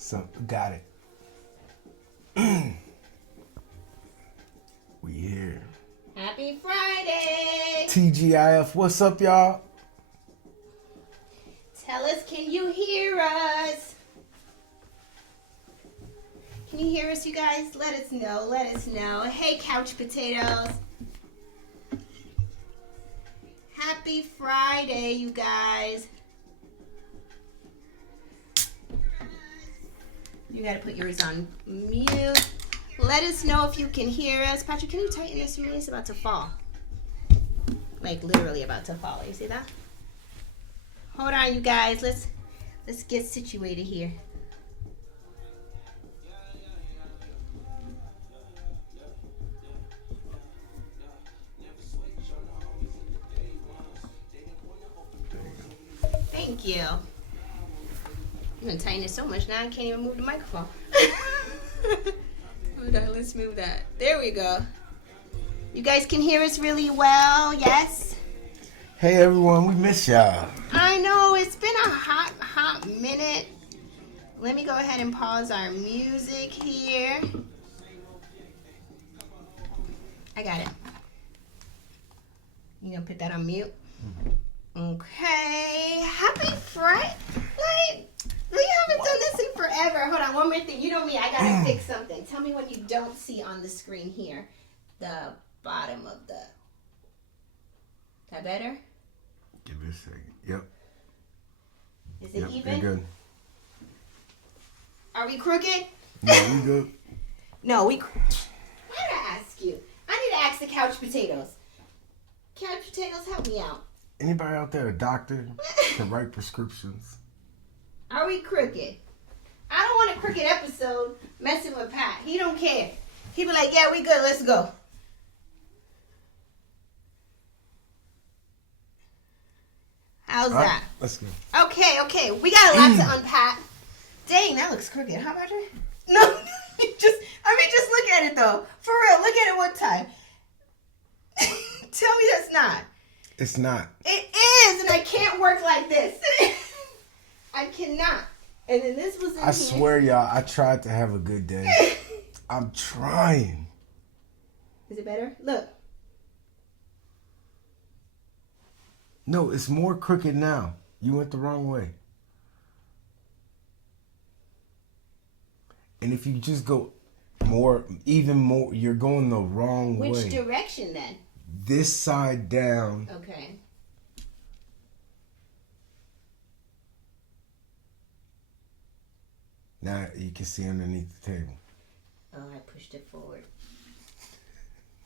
So, got it. We here. Happy Friday! TGIF, what's up, y'all? Tell us, can you hear us? Can you hear us, you guys? Let us know. Let us know. Hey, couch potatoes. Happy Friday, you guys. You gotta put yours on mute. Let us know if you can hear us. Patrick, can you tighten this for me? It's about to fall. Like literally about to fall. You see that? Hold on, you guys. Let's get situated here. Thank you. I'm gonna tighten it so much now I can't even move the microphone. Hold on, let's move that. There we go. You guys can hear us really well, yes? Hey, everyone, we miss y'all. I know, it's been a hot minute. Let me go ahead and pause our music here. I got it. You gonna put that on mute? Okay. Happy Friday. Like, we haven't done this in forever. Hold on, one more thing. You know me, I gotta fix something. Tell me when you don't see on the screen here the bottom of the... That better? Give it a second. Yep. Is it even? You're good. Are we crooked? No, we good. No, we... Why did I ask you? I need to ask the couch potatoes. Couch potatoes, help me out. Anybody out there a doctor to write prescriptions? Are we crooked? I don't want a crooked episode messing with Pat. He don't care. He be like, yeah, we good. Let's go. How's that? Let's go. Okay. We got a lot to unpack. Dang, that looks crooked. How about her? No, just look at it though. For real, look at it one time. Tell me that's not. It's not. It is, and I can't work like this. I cannot. And then this was in I swear, y'all, I tried to have a good day. I'm trying. Is it better? Look. No, it's more crooked now. You went the wrong way. And if you just go even more, you're going the wrong way. Which direction then? This side down. Okay. Now you can see underneath the table. Oh, I pushed it forward.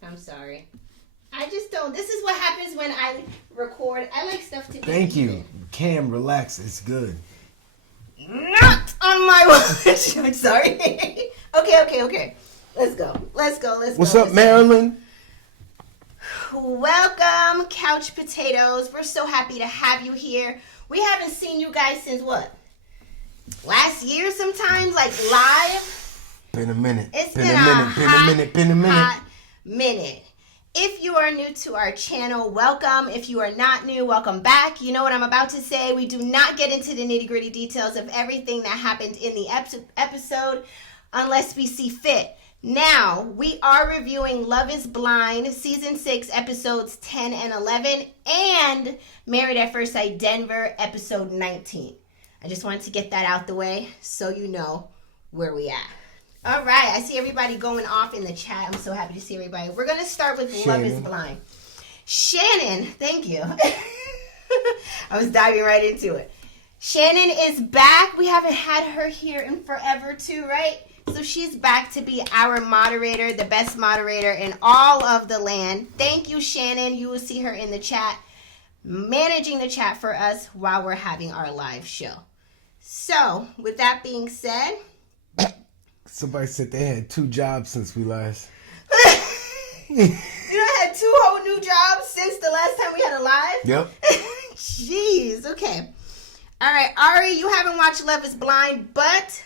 I'm sorry. I just don't. This is what happens when I record. I like stuff to be Thank even. you. Cam, relax. It's good. Not on my watch. I'm sorry. Okay. Let's go. What's up, Maryland? Welcome, couch potatoes. We're so happy to have you here. We haven't seen you guys since what? Last year sometimes, like live. Been a minute. It's been a minute. hot minute. If you are new to our channel, welcome. If you are not new, welcome back. You know what I'm about to say. We do not get into the nitty-gritty details of everything that happened in the episode unless we see fit. Now, we are reviewing Love is Blind, Season 6, Episodes 10 and 11, and Married at First Sight Denver, Episode 19. I just wanted to get that out the way so you know where we at. All right, I see everybody going off in the chat. I'm so happy to see everybody. We're going to start with Shannon. Love is Blind. Shannon, thank you. I was diving right into it. Shannon is back. We haven't had her here in forever too, right? So she's back to be our moderator, the best moderator in all of the land. Thank you, Shannon. You will see her in the chat, managing the chat for us while we're having our live show. So, with that being said... Somebody said they had 2 jobs since we last. You done had 2 whole new jobs since the last time we had a live? Yep. Jeez, okay. All right, Ari, you haven't watched Love is Blind, but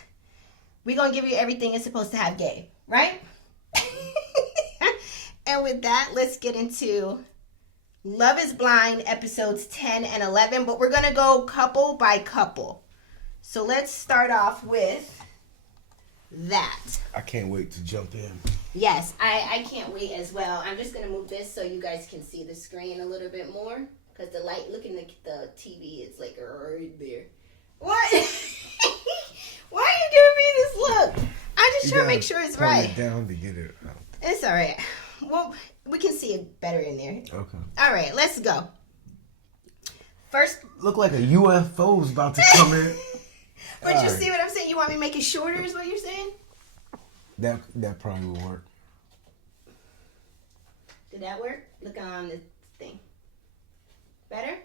we're going to give you everything it's supposed to have gay, right? And with that, let's get into Love is Blind, episodes 10 and 11, but we're going to go couple by couple. So let's start off with that. I can't wait to jump in. Yes, I can't wait as well. I'm just going to move this so you guys can see the screen a little bit more. Because the light, looking at the TV, it's like right there. What? Why are you giving me this look? I'm just trying to make sure it's right. It down to get it out. It's all right. Well, we can see it better in there. Okay. All right, let's go. First. Look like a UFO's about to come in. But you see what I'm saying? You want me to make it shorter is what you're saying? That probably will work. Did that work? Look on the thing. Better?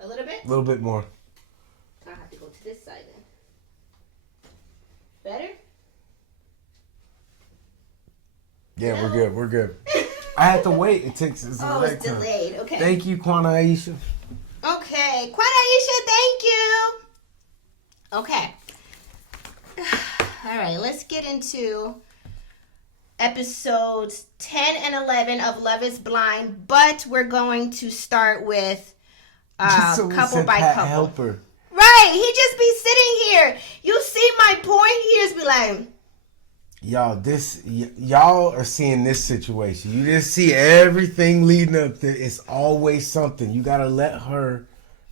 A little bit? A little bit more. I'll have to go to this side then. Better? Yeah, no? We're good. I had to wait. It's it's delayed. Okay. Thank you, Kwana Aisha. Okay. Kwana Aisha, thank you. Okay. All right, let's get into episodes 10 and 11 of Love is Blind, but we're going to start with couple by couple. Helper. Right, he just be sitting here. You see my point? He just be like, y'all are seeing this situation. You just see everything leading up to it's always something. You gotta let her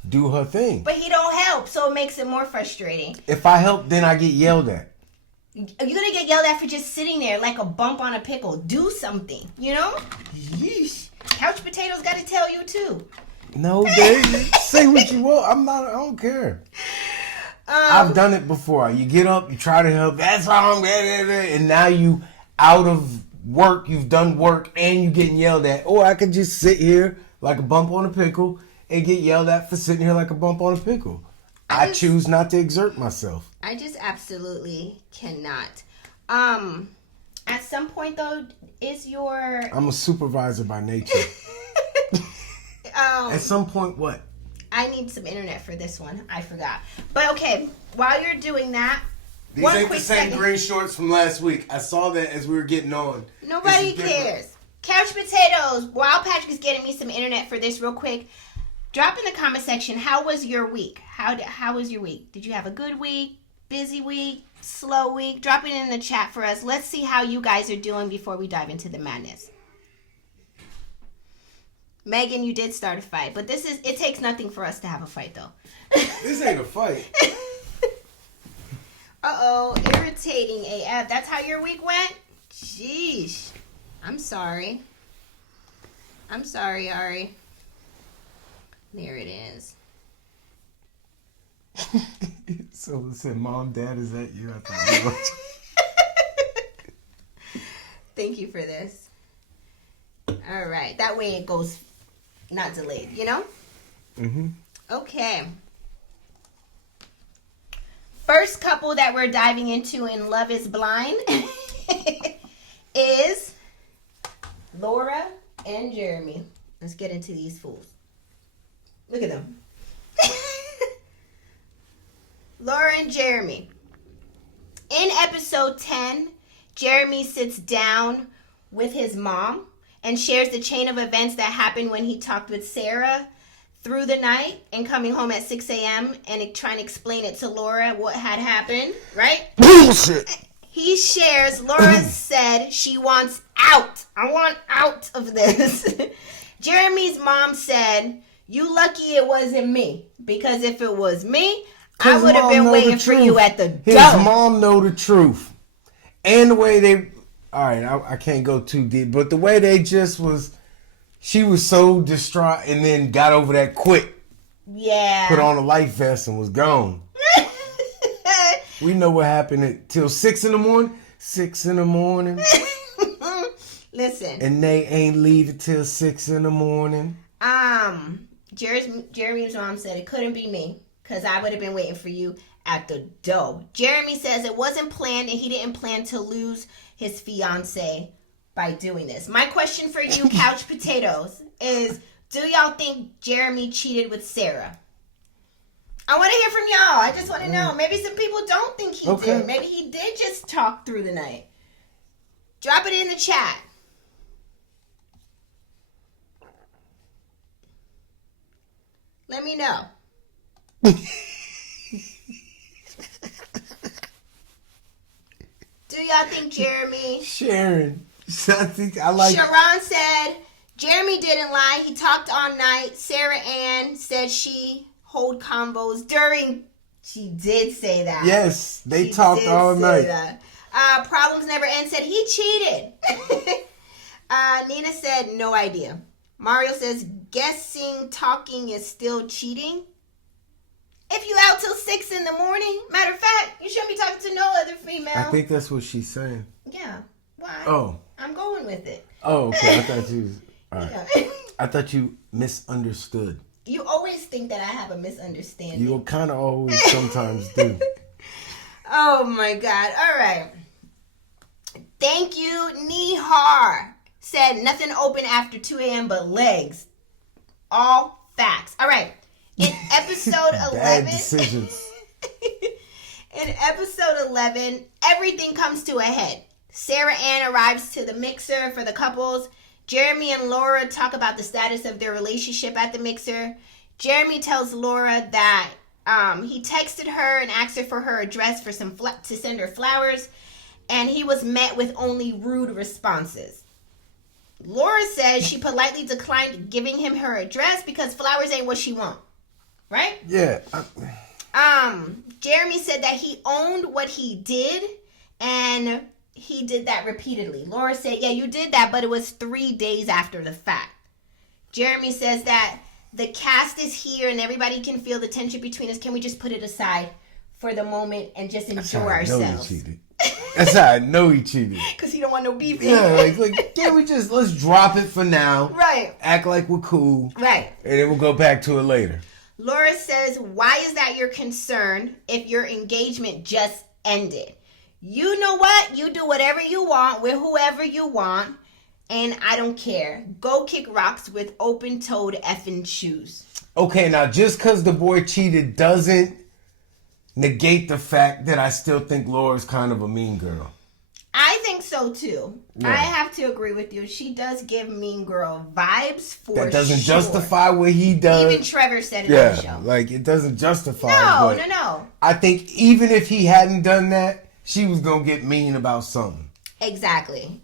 do her thing. But he don't help, so it makes it more frustrating. If I help, then I get yelled at. You're gonna get yelled at for just sitting there like a bump on a pickle. Do something, you know? Yeesh. Couch potatoes gotta tell you too. No, baby. Say what you want. I don't care. I've done it before. You get up, you try to help. That's wrong. And now you out of work. You've done work and you getting yelled at. Or I could just sit here like a bump on a pickle and get yelled at for sitting here like a bump on a pickle. I choose not to exert myself. I just absolutely cannot. At some point though, I'm a supervisor by nature. At some point, what? I need some internet for this one. I forgot. But okay, while you're doing that, these ain't the same green shorts from last week. I saw that as we were getting on. Nobody cares. Couch potatoes. While Patrick is getting me some internet for this real quick, drop in the comment section. How was your week? How was your week? Did you have a good week? Busy week? Slow week? Drop it in the chat for us. Let's see how you guys are doing before we dive into the madness. Megan, you did start a fight, but it takes nothing for us to have a fight, though. This ain't a fight. Uh-oh, irritating AF. That's how your week went? Sheesh. I'm sorry. I'm sorry, Ari. There it is. So listen, Mom, Dad, is that you? I thought Thank you for this. All right. That way it goes not delayed, you know? Mm-hmm. Okay. First couple that we're diving into in Love is Blind is Laura and Jeremy. Let's get into these fools. Look at them. Laura and Jeremy. In episode 10, Jeremy sits down with his mom and shares the chain of events that happened when he talked with Sarah through the night and coming home at 6 a.m. and trying to explain it to Laura what had happened, right? Bullshit. He shares, Laura said she wants out. I want out of this. Jeremy's mom said, you lucky it wasn't me. Because if it was me, I would have been waiting for you at the door. His mom know the truth. And the way they... All right, I can't go too deep. But the way they just was... She was so distraught and then got over that quick. Yeah. Put on a life vest and was gone. We know what happened till 6 in the morning. 6 in the morning. Listen. And they ain't leaving till 6 in the morning. Jeremy's mom said it couldn't be me because I would have been waiting for you at the door. Jeremy says it wasn't planned and he didn't plan to lose his fiance by doing this. My question for you, Couch Potatoes, is do y'all think Jeremy cheated with Sarah? I want to hear from y'all. I just want to know. Maybe some people don't think he did. Maybe he did just talk through the night. Drop it in the chat. Let me know. y'all think Jeremy? Sharon. I like. Sharon said Jeremy didn't lie. He talked all night. Sarah Ann said she hold convos during. She did say that. Yes, they talked all night. That. Problems never end said he cheated. Nina said no idea. Mario says guessing talking is still cheating. If you out till 6 a.m, matter of fact, you shouldn't be talking to no other female. I think that's what she's saying. Yeah. Why? Oh. I'm going with it. Oh, okay. I thought you. All right. Yeah. I thought you misunderstood. You always think that I have a misunderstanding. You kind of always sometimes do. Oh my God! All right. Thank you, Nihar. Said nothing open after 2 a.m. but legs. All facts. All right. In episode 11. Bad decisions. In episode 11, everything comes to a head. Sarah Ann arrives to the mixer for the couples. Jeremy and Laura talk about the status of their relationship at the mixer. Jeremy tells Laura that he texted her and asked her for her address for to send her flowers, and he was met with only rude responses. Laura says she politely declined giving him her address because flowers ain't what she want. Right? Yeah. Jeremy said that he owned what he did, and he did that repeatedly. Laura said, yeah, you did that, but it was 3 days after the fact. Jeremy says that the cast is here and everybody can feel the tension between us. Can we just put it aside for the moment and just enjoy ourselves? I know he cheated. That's how I know he cheated. Because he don't want no beef. Yeah, like can we just, let's drop it for now. Right. Act like we're cool. Right. And then we'll go back to it later. Laura says, why is that your concern if your engagement just ended? You know what? You do whatever you want with whoever you want, and I don't care. Go kick rocks with open-toed effing shoes. Okay, now just because the boy cheated doesn't negate the fact that I still think Laura's kind of a mean girl. I think so too. Yeah. I have to agree with you. She does give mean girl vibes for sure. That doesn't justify what he does. Even Trevor said it on the show. Like it doesn't justify. No. I think even if he hadn't done that, she was gonna get mean about something. Exactly.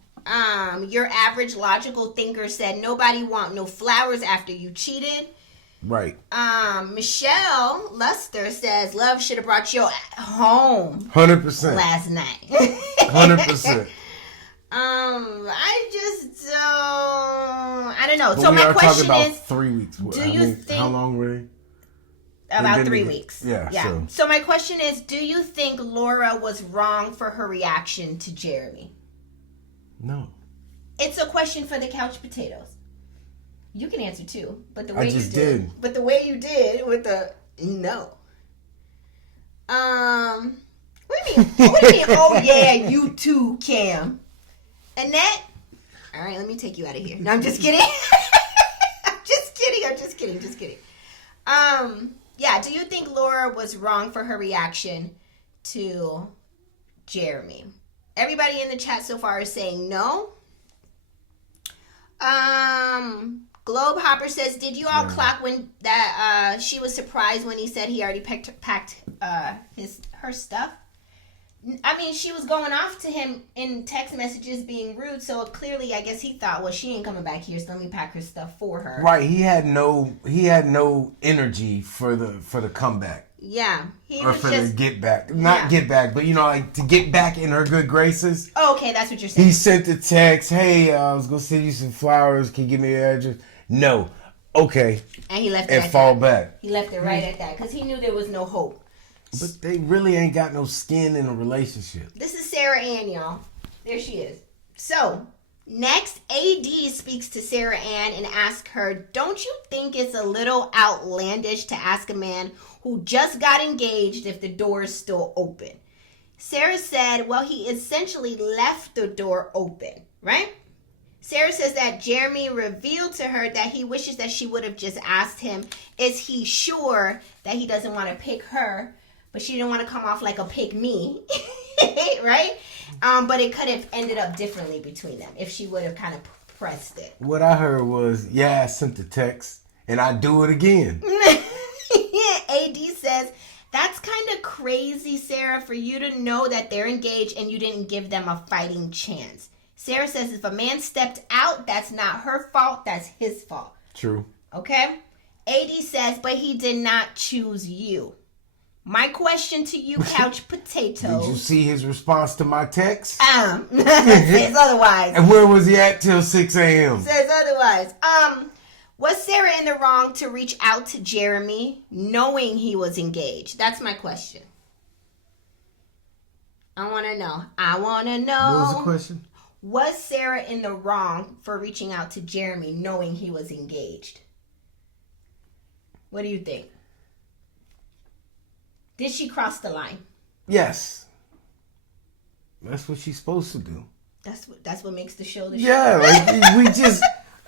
Your average logical thinker said nobody want no flowers after you cheated. Right. Michelle Luster says love should have brought you home 100% last night. 100%. I don't know. But so we my are question talking about is, 3 weeks. Do you think how long were they? About 3 weeks. Yeah. So my question is, do you think Laura was wrong for her reaction to Jeremy? No. It's a question for the couch potatoes. You can answer too, but the way you did. But the way you did with the no. What do you mean? Oh yeah, you too, Cam. Annette. All right, let me take you out of here. No, I'm just kidding. I'm just kidding. Yeah. Do you think Laura was wrong for her reaction to Jeremy? Everybody in the chat so far is saying no. Globe Hopper says, did you all clock when that she was surprised when he said he already packed her stuff? I mean, she was going off to him in text messages being rude, so clearly I guess he thought, well, she ain't coming back here, so let me pack her stuff for her. Right, he had no energy for the comeback. Yeah. The get back. Not get back, but like to get back in her good graces. Oh, okay, that's what you're saying. He sent a text, hey, I was gonna send you some flowers, can you give me your address? No. Okay. And he left it and fall back. He left it right at that because he knew there was no hope. But they really ain't got no skin in a relationship. This is Sarah Ann, y'all. There she is. So, next, AD speaks to Sarah Ann and asks her, don't you think it's a little outlandish to ask a man who just got engaged if the door is still open? Sarah said, well, he essentially left the door open, right? Sarah says that Jeremy revealed to her that he wishes that she would have just asked him, is he sure that he doesn't want to pick her? But she didn't want to come off like a pick me, right? But it could have ended up differently between them if she would have kind of pressed it. What I heard was, I sent the text, and I do it again. AD says, that's kind of crazy, Sarah, for you to know that they're engaged and you didn't give them a fighting chance. Sarah says if a man stepped out, that's not her fault, that's his fault. True. Okay? AD says, but he did not choose you. My question to you, Couch Potato. Did you see his response to my text? Says otherwise. And where was he at till 6 a.m.? Says otherwise. Was Sarah in the wrong to reach out to Jeremy knowing he was engaged? That's my question. I want to know. What was the question? Was Sarah in the wrong for reaching out to Jeremy knowing he was engaged? What do you think? Did she cross the line? Yes. That's what she's supposed to do. That's what makes the show the show. Yeah,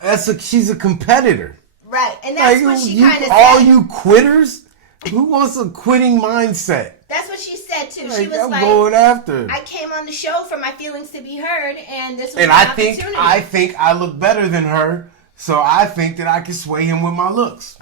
like she's a competitor. Right, and that's like, what she kind of said. All you quitters? Who wants a quitting mindset? That's what she said too. Like, She was I'm like, going after. I came on the show for my feelings to be heard, and this was And an I opportunity. think I look better than her, so I think that I can sway him with my looks.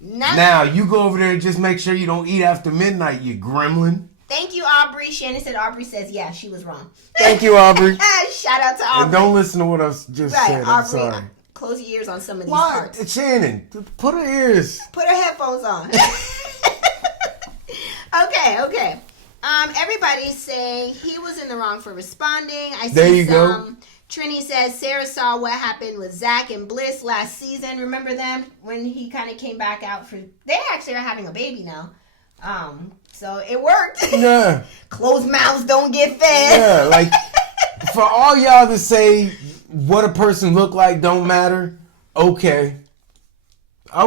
Now, you go over there and just make sure you don't eat after midnight, you gremlin. Thank you, Aubrey. Shannon said Aubrey says, yeah, she was wrong. Thank you, Aubrey. Shout out to Aubrey. And don't listen to what I just said. I'm Aubrey, sorry. close your ears on some of these Why? parts. Shannon, put her ears. Put her headphones on. Okay. Everybody's saying he was in the wrong for responding. I see there you go. Trini says Sarah saw what happened with Zach and Bliss last season. Remember them when he kind of came back out for? They actually are having a baby now. So it worked. Yeah. Closed mouths don't get fed. Yeah, like for all y'all to say what a person look like don't matter. Okay. I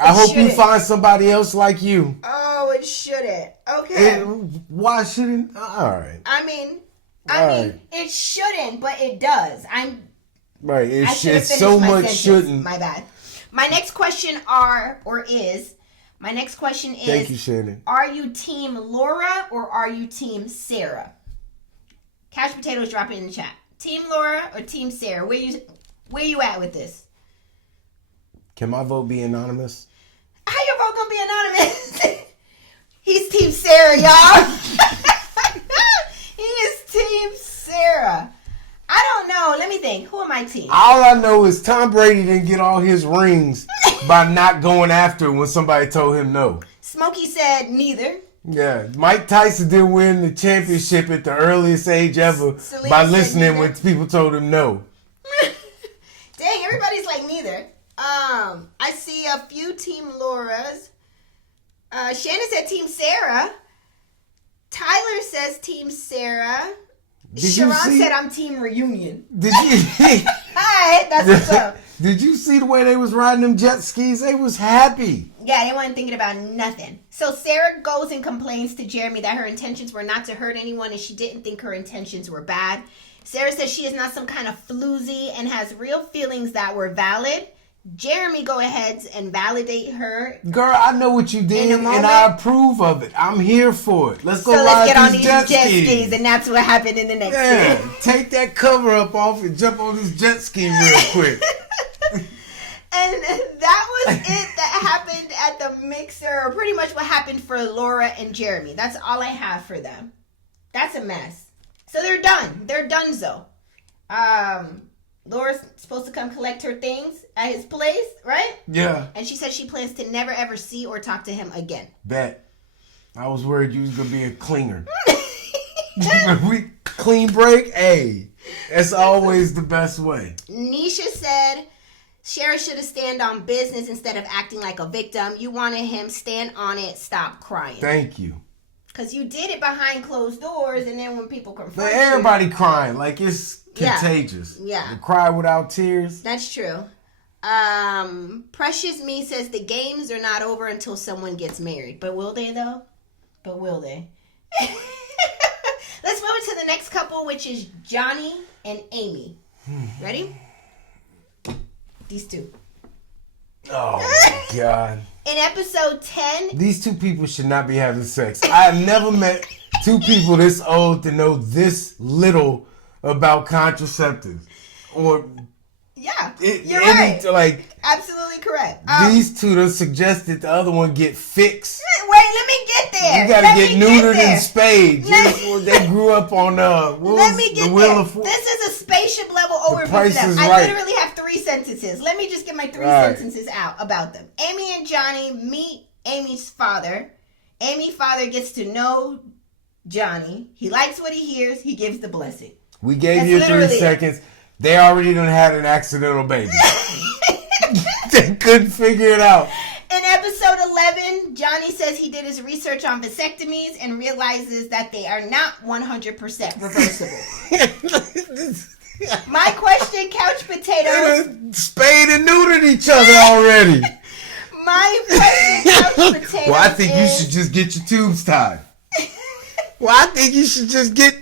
hope you find somebody else like you. Oh, it shouldn't. Okay. Why shouldn't? All right. I mean, it shouldn't, but it does. Right. It's so much sentence. shouldn't. My bad. My next question is. Thank you, Shannon. Are you team Laura or are you team Sarah? Couch Potatoes, drop it in the chat. Team Laura or team Sarah? Where you at with this? Can my vote be anonymous? How your vote gonna be anonymous? He's team Sarah, y'all. He is team Sarah. I don't know. Let me think. Who am I team? All I know is Tom Brady didn't get all his rings by not going after when somebody told him no. Smokey said neither. Yeah, Mike Tyson didn't win the championship at the earliest age ever by listening when people told him no. Dang, everybody's like neither. I see a few team Lauras. Shannon said team Sarah. Tyler says team Sarah. Sharon said I'm team reunion. Did you? Alright, that's what's up. Did you see the way they was riding them jet skis? They was happy. Yeah, they weren't thinking about nothing. So Sarah goes and complains to Jeremy that her intentions were not to hurt anyone and she didn't think her intentions were bad. Sarah says she is not some kind of floozy and has real feelings that were valid. Jeremy go ahead and validate her. Girl, I know what you did and I approve of it. I'm here for it. Let's go ride on these jet skis. And that's what happened in the next scene. Take that cover up off and jump on this jet ski real quick. And that was it that happened at the mixer, or pretty much what happened for Laura and Jeremy. That's all I have for them. That's a mess. So they're done. They're donezo. Laura's supposed to come collect her things at his place, right? Yeah. And she said she plans to never ever see or talk to him again. Bet. I was worried you was going to be a clinger. We clean break, hey. That's always the best way. Nisha said Shara should have stand on business instead of acting like a victim. You wanted him, stand on it, stop crying. Thank you. Because you did it behind closed doors, and then when people confront you... everybody crying. Like, it's contagious. Yeah. You cry without tears. That's true. Precious Me says the games are not over until someone gets married. But will they, though? But will they? Let's move to the next couple, which is Johnny and Amy. Ready? These two. Oh, my God. In episode 10... These two people should not be having sex. I have never met two people this old to know this little about contraceptives. Or Yeah, you're right. Like, absolutely correct. These two done suggested the other one get fixed. Wait, let me get there. You gotta get neutered and spayed. They grew up on let me get there. This is a spaceship level overview. I literally have 3 sentences. Let me just get my 3 sentences out about them. Amy and Johnny meet Amy's father. Amy's father gets to know Johnny. He likes what he hears. He gives the blessing. We gave you 3 seconds. They already done had an accidental baby. They couldn't figure it out. In episode 11, Johnny says he did his research on vasectomies and realizes that they are not 100% reversible. My question, Couch Potatoes. Spayed and neutered each other already. My question, Couch Potatoes. Well, I think you should just get your tubes tied. Well, I think you should just get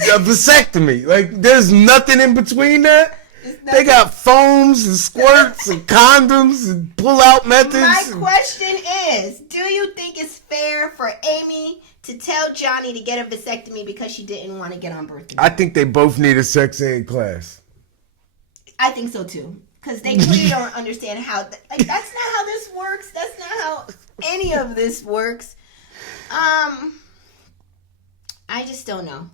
a vasectomy. Like, there's nothing in between that. They got foams and squirts and condoms and pull-out methods. My question is, do you think it's fair for Amy to tell Johnny to get a vasectomy because she didn't want to get on birth control? I think they both need a sex ed class. I think so, too. Because they clearly don't understand how... that's not how this works. That's not how any of this works. I just don't know.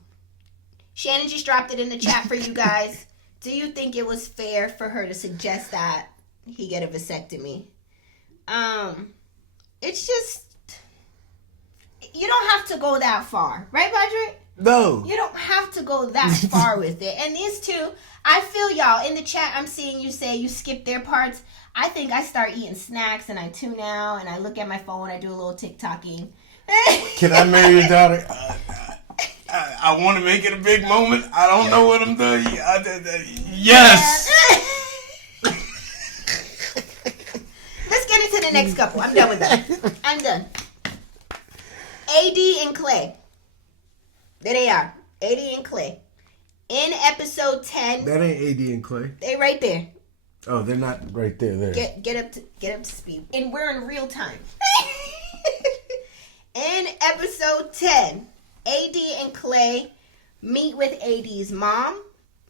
Shannon just dropped it in the chat for you guys. Do you think it was fair for her to suggest that he get a vasectomy? It's just, you don't have to go that far, right, Patrick? No. You don't have to go that far with it. And these two, I feel y'all in the chat. I'm seeing you say you skip their parts. I think I start eating snacks and I tune out and I look at my phone. I do a little TikToking. Can I marry your daughter? I want to make it a big moment. I don't know what I'm doing. Yes. Let's get into the next couple. I'm done with that. I'm done. AD and Clay. There they are. AD and Clay. In episode 10. That ain't AD and Clay. They right there. Oh, they're not right there. There. Get up to speed. And we're in real time. In episode 10. AD and Clay meet with AD's mom.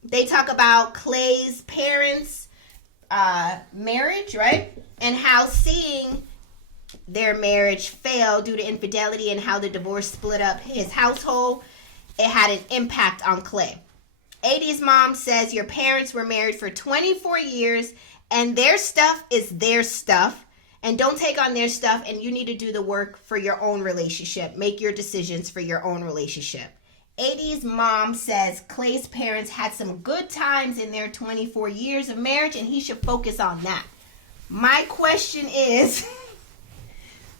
They talk about Clay's parents' marriage, right? And how seeing their marriage fail due to infidelity and how the divorce split up his household, it had an impact on Clay. AD's mom says your parents were married for 24 years and their stuff is their stuff. And don't take on their stuff, and you need to do the work for your own relationship. Make your decisions for your own relationship. AD's mom says Clay's parents had some good times in their 24 years of marriage, and he should focus on that. My question is,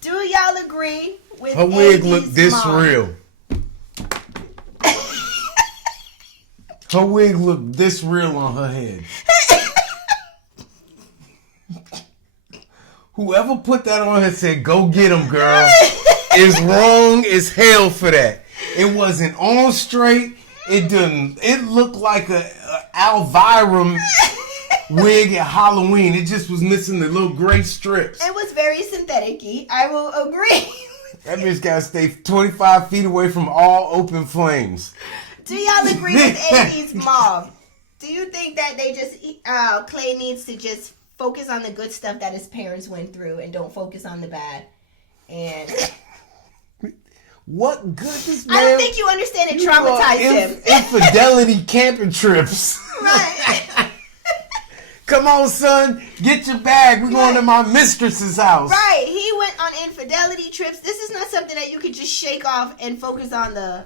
do y'all agree with her wig AD's look this mom? real? Her wig look this real on her head. Whoever put that on her said, go get him, girl, is wrong as hell for that. It wasn't on straight. It looked like a Alvira wig at Halloween. It just was missing the little gray strips. It was very synthetic-y. I will agree. That bitch got to stay 25 feet away from all open flames. Do y'all agree with AD's mom? Do you think that they just, Clay needs to just focus on the good stuff that his parents went through and don't focus on the bad? And what good this man? I don't think you understand it traumatized him. Infidelity camping trips. Right. Come on, son. Get your bag. We're going to my mistress's house. Right. He went on infidelity trips. This is not something that you could just shake off and focus on the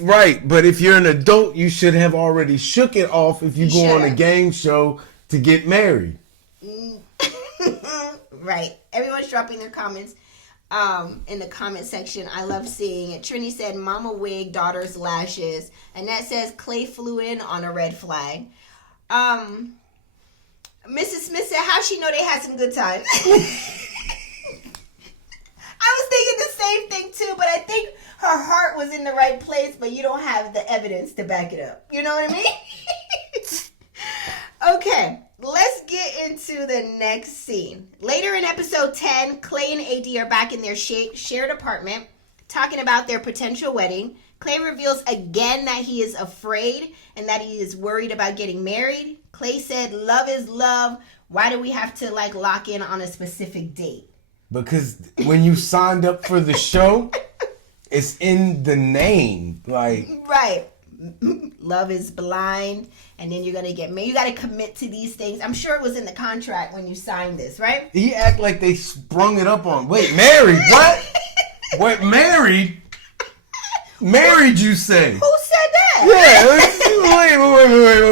right. But if you're an adult, you should have already shook it off if you go on a game show to get married. Right. Everyone's dropping their comments in the comment section. I love seeing it. Trini said, mama wig, daughter's lashes. Annette says, Clay flew in on a red flag. Mrs. Smith said, how'd she know they had some good times? I was thinking the same thing too, but I think her heart was in the right place, but you don't have the evidence to back it up. You know what I mean? Okay, let's get into the next scene. Later in episode 10, Clay and AD are back in their shared apartment talking about their potential wedding. Clay reveals again that he is afraid and that he is worried about getting married. Clay said, love is love. Why do we have to like lock in on a specific date? Because when you signed up for the show, it's in the name. Like, right. Love is blind, and then you're gonna get married. You gotta commit to these things. I'm sure it was in the contract when you signed this, right? He act like they sprung it up on. Wait, married? What? What, married? Married, you say? Who said that? Yeah.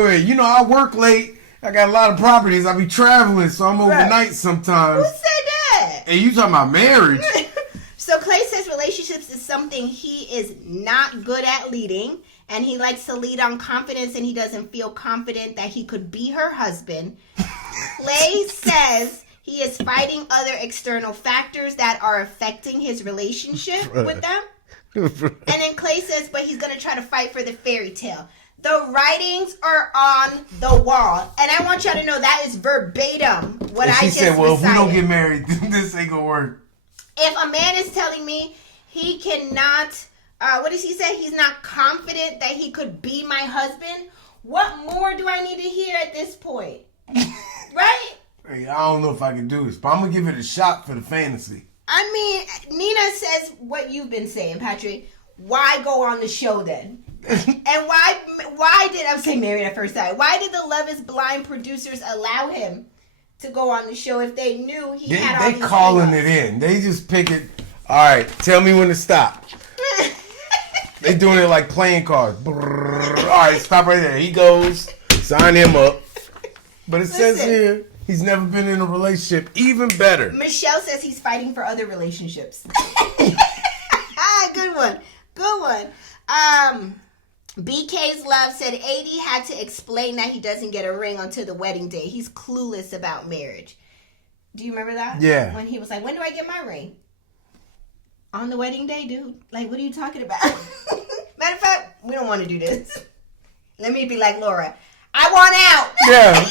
Wait. You know, I work late. I got a lot of properties. I be traveling, so I'm overnight sometimes. Who said that? And you talking about marriage? So Clay says relationships is something he is not good at leading. And he likes to lead on confidence, and he doesn't feel confident that he could be her husband. Clay says he is fighting other external factors that are affecting his relationship with them. And then Clay says, but he's going to try to fight for the fairy tale. The writings are on the wall. And I want y'all to know that is verbatim what I just said, well, recited. if we don't get married, this ain't going to work. If a man is telling me he cannot... what does he say? He's not confident that he could be my husband. What more do I need to hear at this point? Right? Hey, I don't know if I can do this, but I'm going to give it a shot for the fantasy. I mean, Nina says what you've been saying, Patrick. Why go on the show then? And why did I say Married at First Sight? Why did the Love is Blind producers allow him to go on the show if they knew he had all these... They calling it in. They just pick it. All right, tell me when to stop. They doing it like playing cards. All right, stop right there. He goes. Sign him up. But it says here he's never been in a relationship. Even better. Michelle says he's fighting for other relationships. Good one. Good one. BK's Love said AD had to explain that he doesn't get a ring until the wedding day. He's clueless about marriage. Do you remember that? Yeah. When he was like, when do I get my ring? On the wedding day, dude. Like, what are you talking about? Matter of fact, we don't want to do this. Let me be like Laura. I want out. Yeah.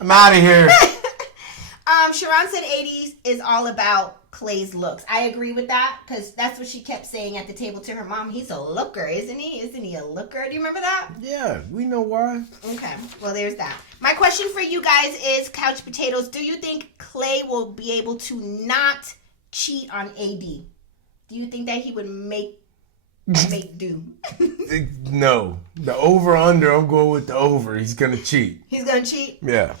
I'm out of here. Sharon said 80s is all about Clay's looks. I agree with that because that's what she kept saying at the table to her mom. He's a looker, isn't he? Isn't he a looker? Do you remember that? Yeah, we know why. Okay, well, there's that. My question for you guys is, Couch Potatoes, do you think Clay will be able to not cheat on AD? Do you think that he would make do? No. The over-under, I'm going with the over. He's going to cheat. He's going to cheat? Yeah.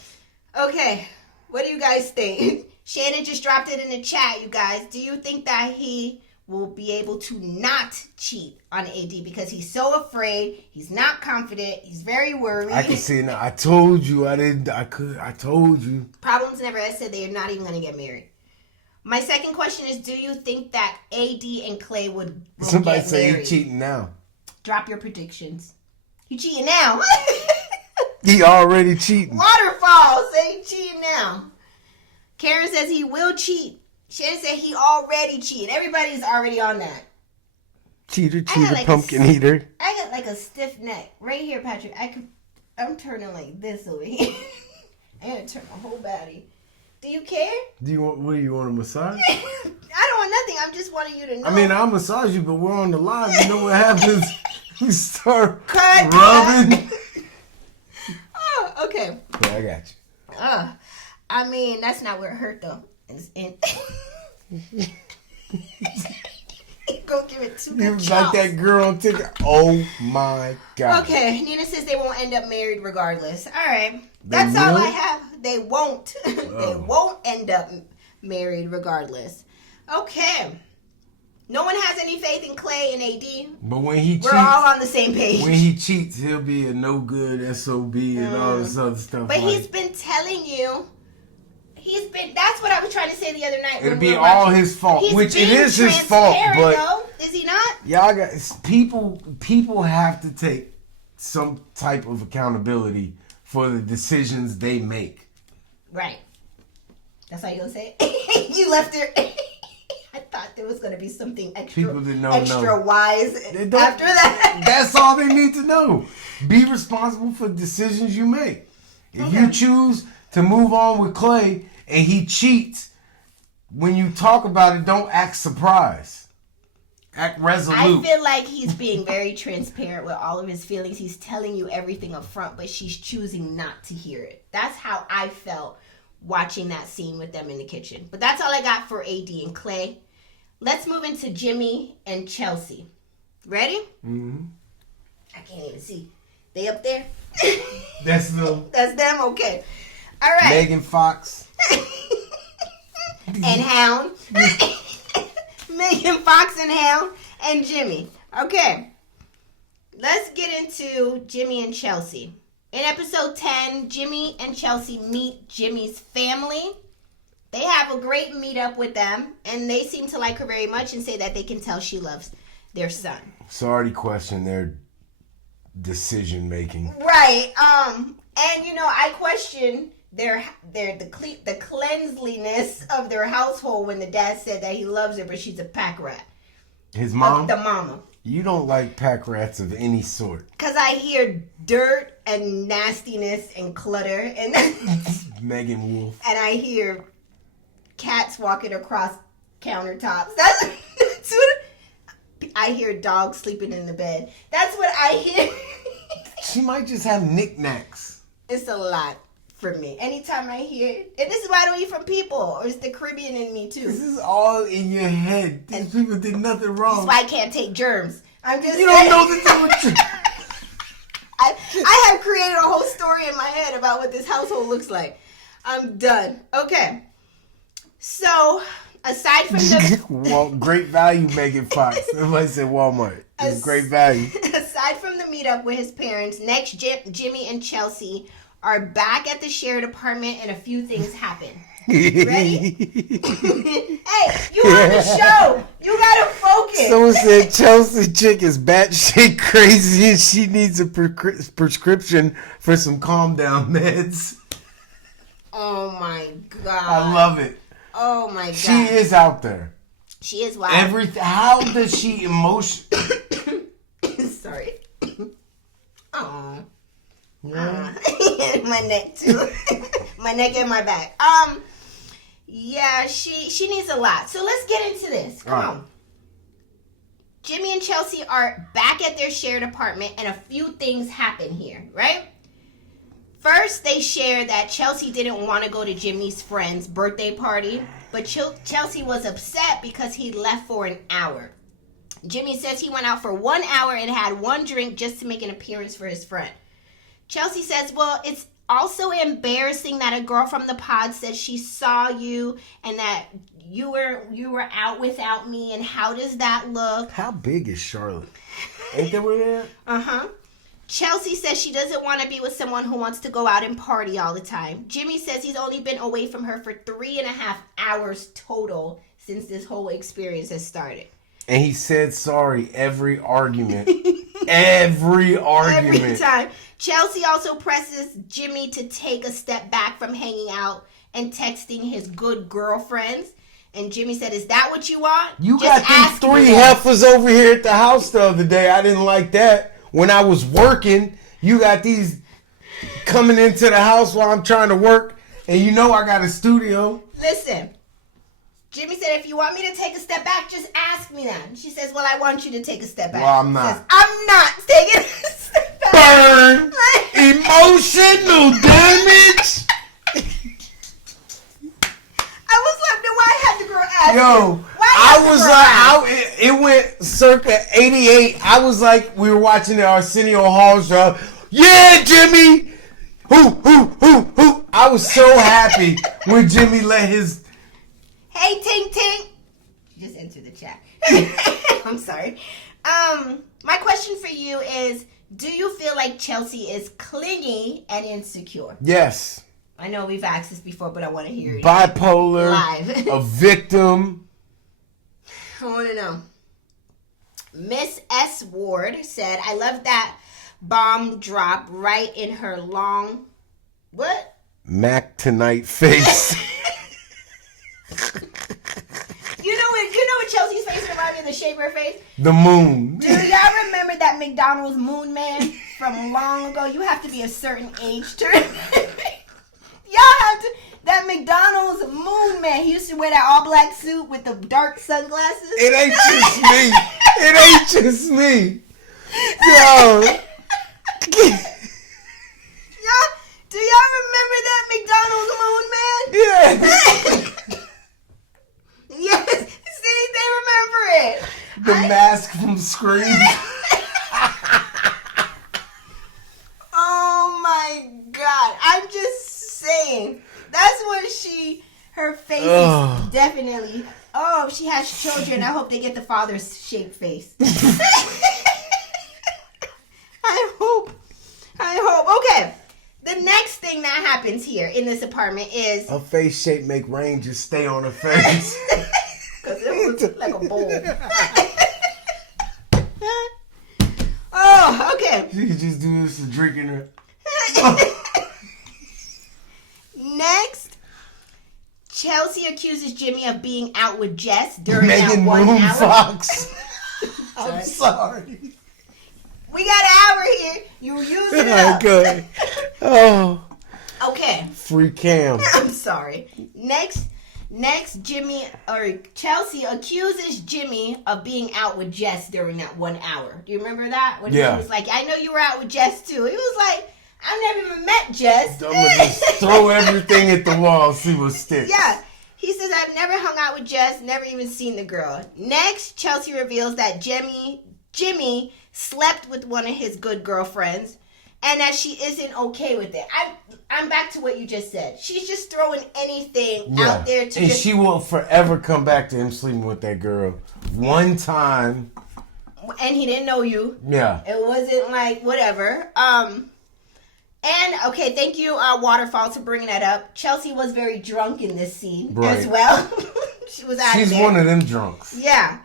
Okay. What do you guys think? Shannon just dropped it in the chat, you guys. Do you think that he will be able to not cheat on AD because he's so afraid, he's not confident, he's very worried? I can see it now. I told you. I told you. Problems Never End said they are not even going to get married. My second question is, do you think that AD and Clay will Somebody get say married? he's cheating now. Drop your predictions. You cheating now? He already cheating. Waterfall, say he cheating now. Karen says he will cheat. Shannon said he already cheated. Everybody's already on that. Cheater, pumpkin eater. I got like a stiff neck. Right here, Patrick. I'm turning like this over here. I gotta turn my whole body. Do you care? Do you want a massage? I don't want nothing. I'm just wanting you to know. I mean, I'll massage you, but we're on the live. You know what happens? We start Cut. rubbing. Oh, okay. Yeah, I got you. I mean, that's not where it hurt though. Go give it two good You like that girl on TikTok? Oh my God. Okay, Nina says they won't end up married regardless. All right. That's all I have. They won't. They won't end up married regardless. Okay. No one has any faith in Clay and AD. But when he cheats, we're all on the same page. When he cheats, he'll be a no good SOB and all this other stuff. But he's been telling you. That's what I was trying to say the other night. It'll be all his fault, which it is his fault. But though, is he not? Y'all got people have to take some type of accountability for the decisions they make. Right. That's how you gonna say it. You left it. I thought there was gonna be something extra, wise after that. That's all they need to know. Be responsible for decisions you make. If you choose to move on with Clay and he cheats, when you talk about it, don't act surprised. Act resolute. I feel like he's being very transparent with all of his feelings. He's telling you everything up front, but she's choosing not to hear it. That's how I felt watching that scene with them in the kitchen. But that's all I got for AD and Clay. Let's move into Jimmy and Chelsea. Ready? Mm-hmm. I can't even see. They up there? That's them. That's them? Okay. All right. Megan Fox. And Hound. Megan Fox and Hound and Jimmy. Okay. Let's get into Jimmy and Chelsea. In episode 10, Jimmy and Chelsea meet Jimmy's family. They have a great meetup with them, and they seem to like her very much and say that they can tell she loves their son. Sorry to question their decision making. Right. And you know, I question the cleanliness of their household when the dad said that he loves her, but she's a pack rat. His mom? The mama. You don't like pack rats of any sort. Because I hear dirt and nastiness and clutter. And Megan Wolf. And I hear cats walking across countertops. That's what I hear. Dogs sleeping in the bed. That's what I hear. She might just have knickknacks. It's a lot for me. Anytime I hear it. And this is why I don't eat from people. Or it's the Caribbean in me too. This is all in your head. These people did nothing wrong. That's why I can't take germs. I'm just You don't know the difference. I have created a whole story in my head about what this household looks like. I'm done. Okay. So, aside from the... Great value, Megan Fox. Everybody said Walmart. It's great value. Aside from the meetup with his parents, next Jimmy and Chelsea are back at the shared apartment and a few things happen. Ready? Hey, you on the show. You gotta focus. Someone said Chelsea chick is batshit crazy and she needs a prescription for some calm down meds. Oh my God. I love it. Oh my God. She is out there. She is wild. How does she Sorry. Oh. Yeah. My neck too. My neck and my back. Yeah, she needs a lot. So let's get into this. Come on. Jimmy and Chelsea are back at their shared apartment and a few things happen here, right? First, they share that Chelsea didn't want to go to Jimmy's friend's birthday party, but Chelsea was upset because he left for an hour. Jimmy says he went out for 1 hour and had one drink just to make an appearance for his friend. Chelsea says, well, it's also embarrassing that a girl from the pod said she saw you and that you were out without me, and how does that look? How big is Charlotte? Ain't that where they're at? Uh-huh. Chelsea says she doesn't want to be with someone who wants to go out and party all the time. Jimmy says he's only been away from her for 3.5 hours total since this whole experience has started. And he said sorry every argument. Every time. Chelsea also presses Jimmy to take a step back from hanging out and texting his good girlfriends. And Jimmy said, is that what you want? You just got these 3 heifers over here at the house the other day. I didn't like that. When I was working, you got these coming into the house while I'm trying to work. And you know I got a studio. Listen. Jimmy said, if you want me to take a step back, just ask me that. She says, well, I want you to take a step back. Well, I'm not. Says, I'm not taking a step back. Burn! Emotional damage! I was like, then why had the girl ask Yo, it went circa 88. I was like, we were watching the Arsenio Hall show. Yeah, Jimmy! Who? I was so happy when Jimmy let his... Hey, Tink Tink. She just entered the chat. I'm sorry. My question for you is, do you feel like Chelsea is clingy and insecure? Yes. I know we've asked this before, but I want to hear it. Bipolar. Live. A victim. I want to know. Miss S. Ward said, I love that bomb drop right in her long... What? Mac tonight face. You know what Chelsea's face reminds me of, the shape of her face? The moon. Do y'all remember that McDonald's Moon Man from long ago? You have to be a certain age to remember. Y'all have to. That McDonald's Moon Man, he used to wear that all black suit with the dark sunglasses. It ain't just me. It ain't just me. Yo. Do y'all remember that McDonald's Moon Man? Yeah. Yes. See, they remember it. The mask from Scream. Oh my God. I'm just saying. That's what her face is definitely. Oh, if she has children, I hope they get the father's shaped face. I hope. Okay. The next thing that happens here in this apartment is... Her face shape make rain just stay on her face. Because it looks like a bowl. Oh, okay. She could just do this to drinking her. Next, Chelsea accuses Jimmy of being out with Jess during Megan that 1 Moon hour. Fox. I'm sorry. We got an hour here. You use it up. Okay. Oh. Okay. Free Cam. I'm sorry. Next, Chelsea accuses Jimmy of being out with Jess during that 1 hour. Do you remember that? When he was like, I know you were out with Jess too. He was like, I've never even met Jess. I'm going to just throw everything at the wall, see what sticks. Yeah. He says, I've never hung out with Jess, never even seen the girl. Next, Chelsea reveals that Jimmy slept with one of his good girlfriends and that she isn't okay with it. I'm back to what you just said. She's just throwing anything out there to and she will forever come back to him sleeping with that girl. One time. And he didn't know you. Yeah. It wasn't like whatever. And, okay, thank you, Waterfall, for bringing that up. Chelsea was very drunk in this scene as well. She was out She's one of them drunks. Yeah.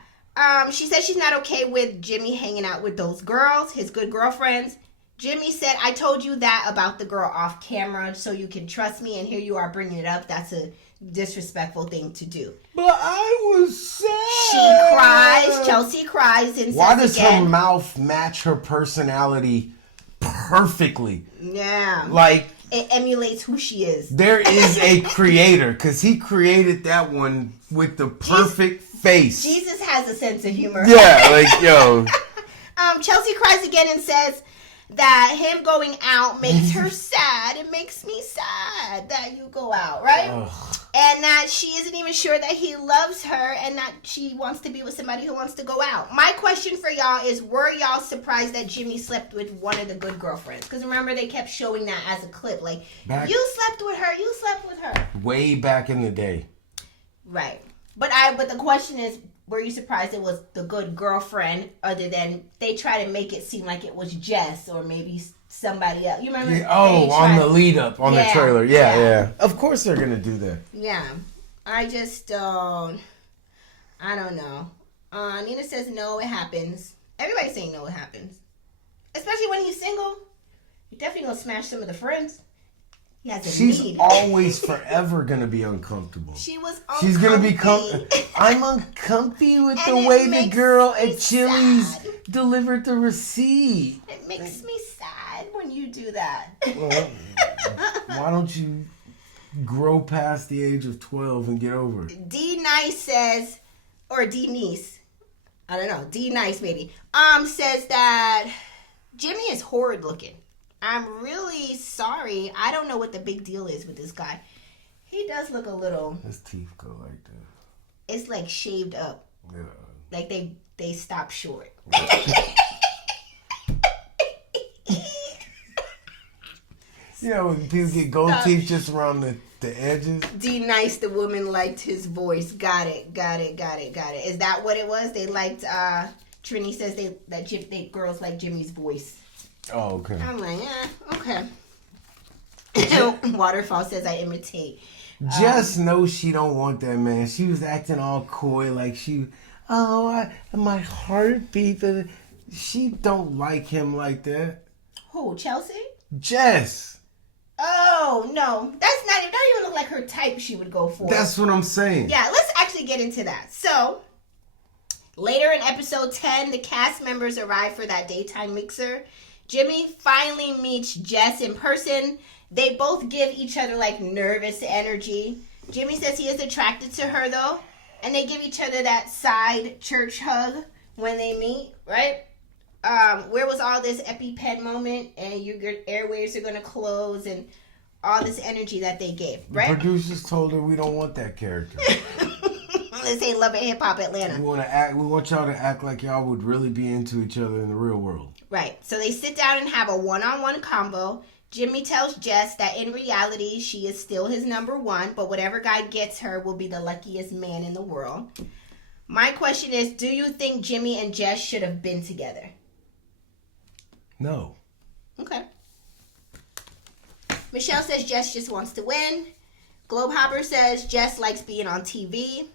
She said she's not okay with Jimmy hanging out with those girls, his good girlfriends. Jimmy said, I told you that about the girl off camera so you can trust me, and here you are bringing it up. That's a disrespectful thing to do. But I was sad. She cries. Chelsea cries and Why says does her mouth match her personality perfectly? Yeah. Like, it emulates who she is. There is a creator, because he created that one with the perfect face. Jesus has a sense of humor. Yeah, like, yo. Chelsea cries again and says that him going out makes her sad. It makes me sad that you go out, right? Ugh. And that she isn't even sure that he loves her and that she wants to be with somebody who wants to go out. My question for y'all is, were y'all surprised that Jimmy slept with one of the good girlfriends? Because remember, they kept showing that as a clip. Like, you slept with her, you slept with her. Way back in the day. Right. But the question is, were you surprised it was the good girlfriend, other than they try to make it seem like it was Jess or maybe somebody else? You remember? Yeah, on the lead up on the trailer. Yeah. Of course they're going to do that. Yeah. I just don't. I don't know. Nina says no, it happens. Everybody's saying no, it happens. Especially when he's single. You're definitely going to smash some of the friends. She's always forever gonna be uncomfortable. She was uncomfy. She's gonna be I'm uncomfy with the way the girl at Chili's delivered the receipt. It makes me sad when you do that. Well, why don't you grow past the age of 12 and get over it? D-Nice says, or D-Nice, I don't know, D-Nice maybe, says that Jimmy is horrid looking. I'm really sorry. I don't know what the big deal is with this guy. He does look a little... His teeth go like that. It's like shaved up. Yeah. Like they stop short. You know, when people get gold teeth just around the edges. D-Nice, the woman liked his voice. Got it. Is that what it was? They liked... Trini says that girls like Jimmy's voice. Oh, okay. I'm like, okay. Waterfall says I imitate. Jess knows she don't want that man. She was acting all coy like my heartbeat. She don't like him like that. Who, Chelsea? Jess. Oh, no. That's not even look like her type she would go for. That's what I'm saying. Yeah, let's actually get into that. So, later in episode 10, the cast members arrive for that daytime mixer. Jimmy finally meets Jess in person, They both give each other like nervous energy. Jimmy says he is attracted to her though, and they give each other that side church hug when they meet, right? Where was all this EpiPen moment and your airwaves are gonna close and all this energy that they gave, right? The producers told her we don't want that character. They say Love and Hip Hop Atlanta. We want y'all to act like y'all would really be into each other in the real world. Right. So they sit down and have a one-on-one combo. Jimmy tells Jess that in reality she is still his number one, but whatever guy gets her will be the luckiest man in the world. My question is, do you think Jimmy and Jess should have been together? No. Okay. Michelle says Jess just wants to win. Globehopper says Jess likes being on TV.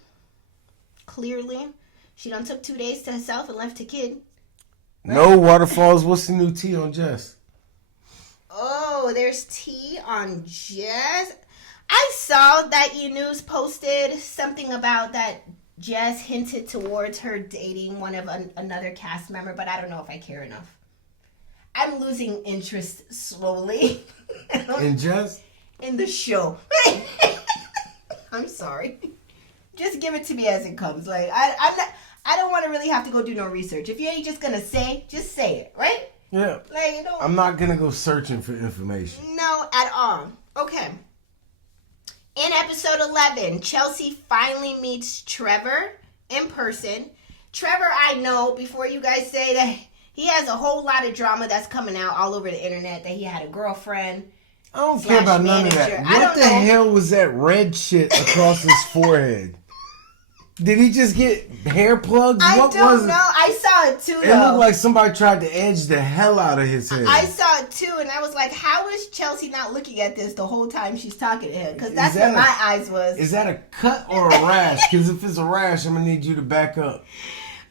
Clearly. She done took 2 days to herself and left her kid. Right? No waterfalls. What's the new tea on Jess? Oh, there's tea on Jess. I saw that News posted something about that Jess hinted towards her dating one of another cast member, but I don't know if I care enough. I'm losing interest slowly. In Jess? In the show. I'm sorry. Just give it to me as it comes. Like I don't want to really have to go do no research. If you ain't just gonna just say it, right? Yeah. Like, you know, I'm not gonna go searching for information. No, at all. Okay. In episode 11, Chelsea finally meets Trevor in person. Trevor, I know, before you guys say that, he has a whole lot of drama that's coming out all over the internet, that he had a girlfriend. I don't care about none of that. What the hell was that red shit across his forehead? Did he just get hair plugs? I don't know. I saw it too, though. It looked like somebody tried to edge the hell out of his head. I saw it too, and I was like, how is Chelsea not looking at this the whole time she's talking to him? Because that's where my eyes was. Is that a cut or a rash? Because if it's a rash, I'm going to need you to back up.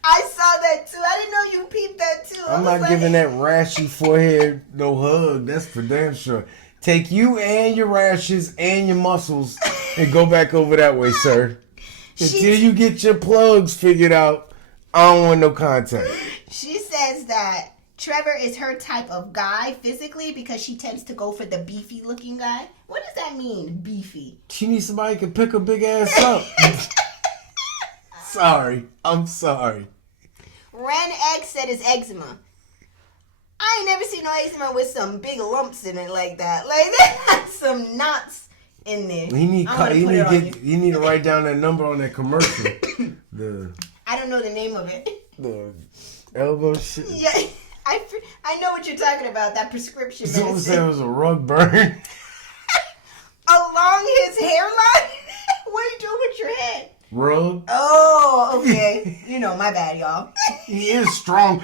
I saw that too. I didn't know you peeped that too. I'm not giving that rashy forehead no hug. That's for damn sure. Take you and your rashes and your muscles and go back over that way, sir. Until you get your plugs figured out, I don't want no contact. She says that Trevor is her type of guy physically because she tends to go for the beefy looking guy. What does that mean, beefy? She needs somebody who can pick her big ass up. Sorry. I'm sorry. Ren X said it's eczema. I ain't never seen no eczema with some big lumps in it like that. Like, there's some knots in there. You need to write down that number on that commercial. I don't know the name of it. The elbow shit. Yeah, I know what you're talking about. That prescription. Someone said it was a rug burn. Along his hairline? What are you doing with your head? Rug. Oh, okay. You know, my bad, y'all. He is strong.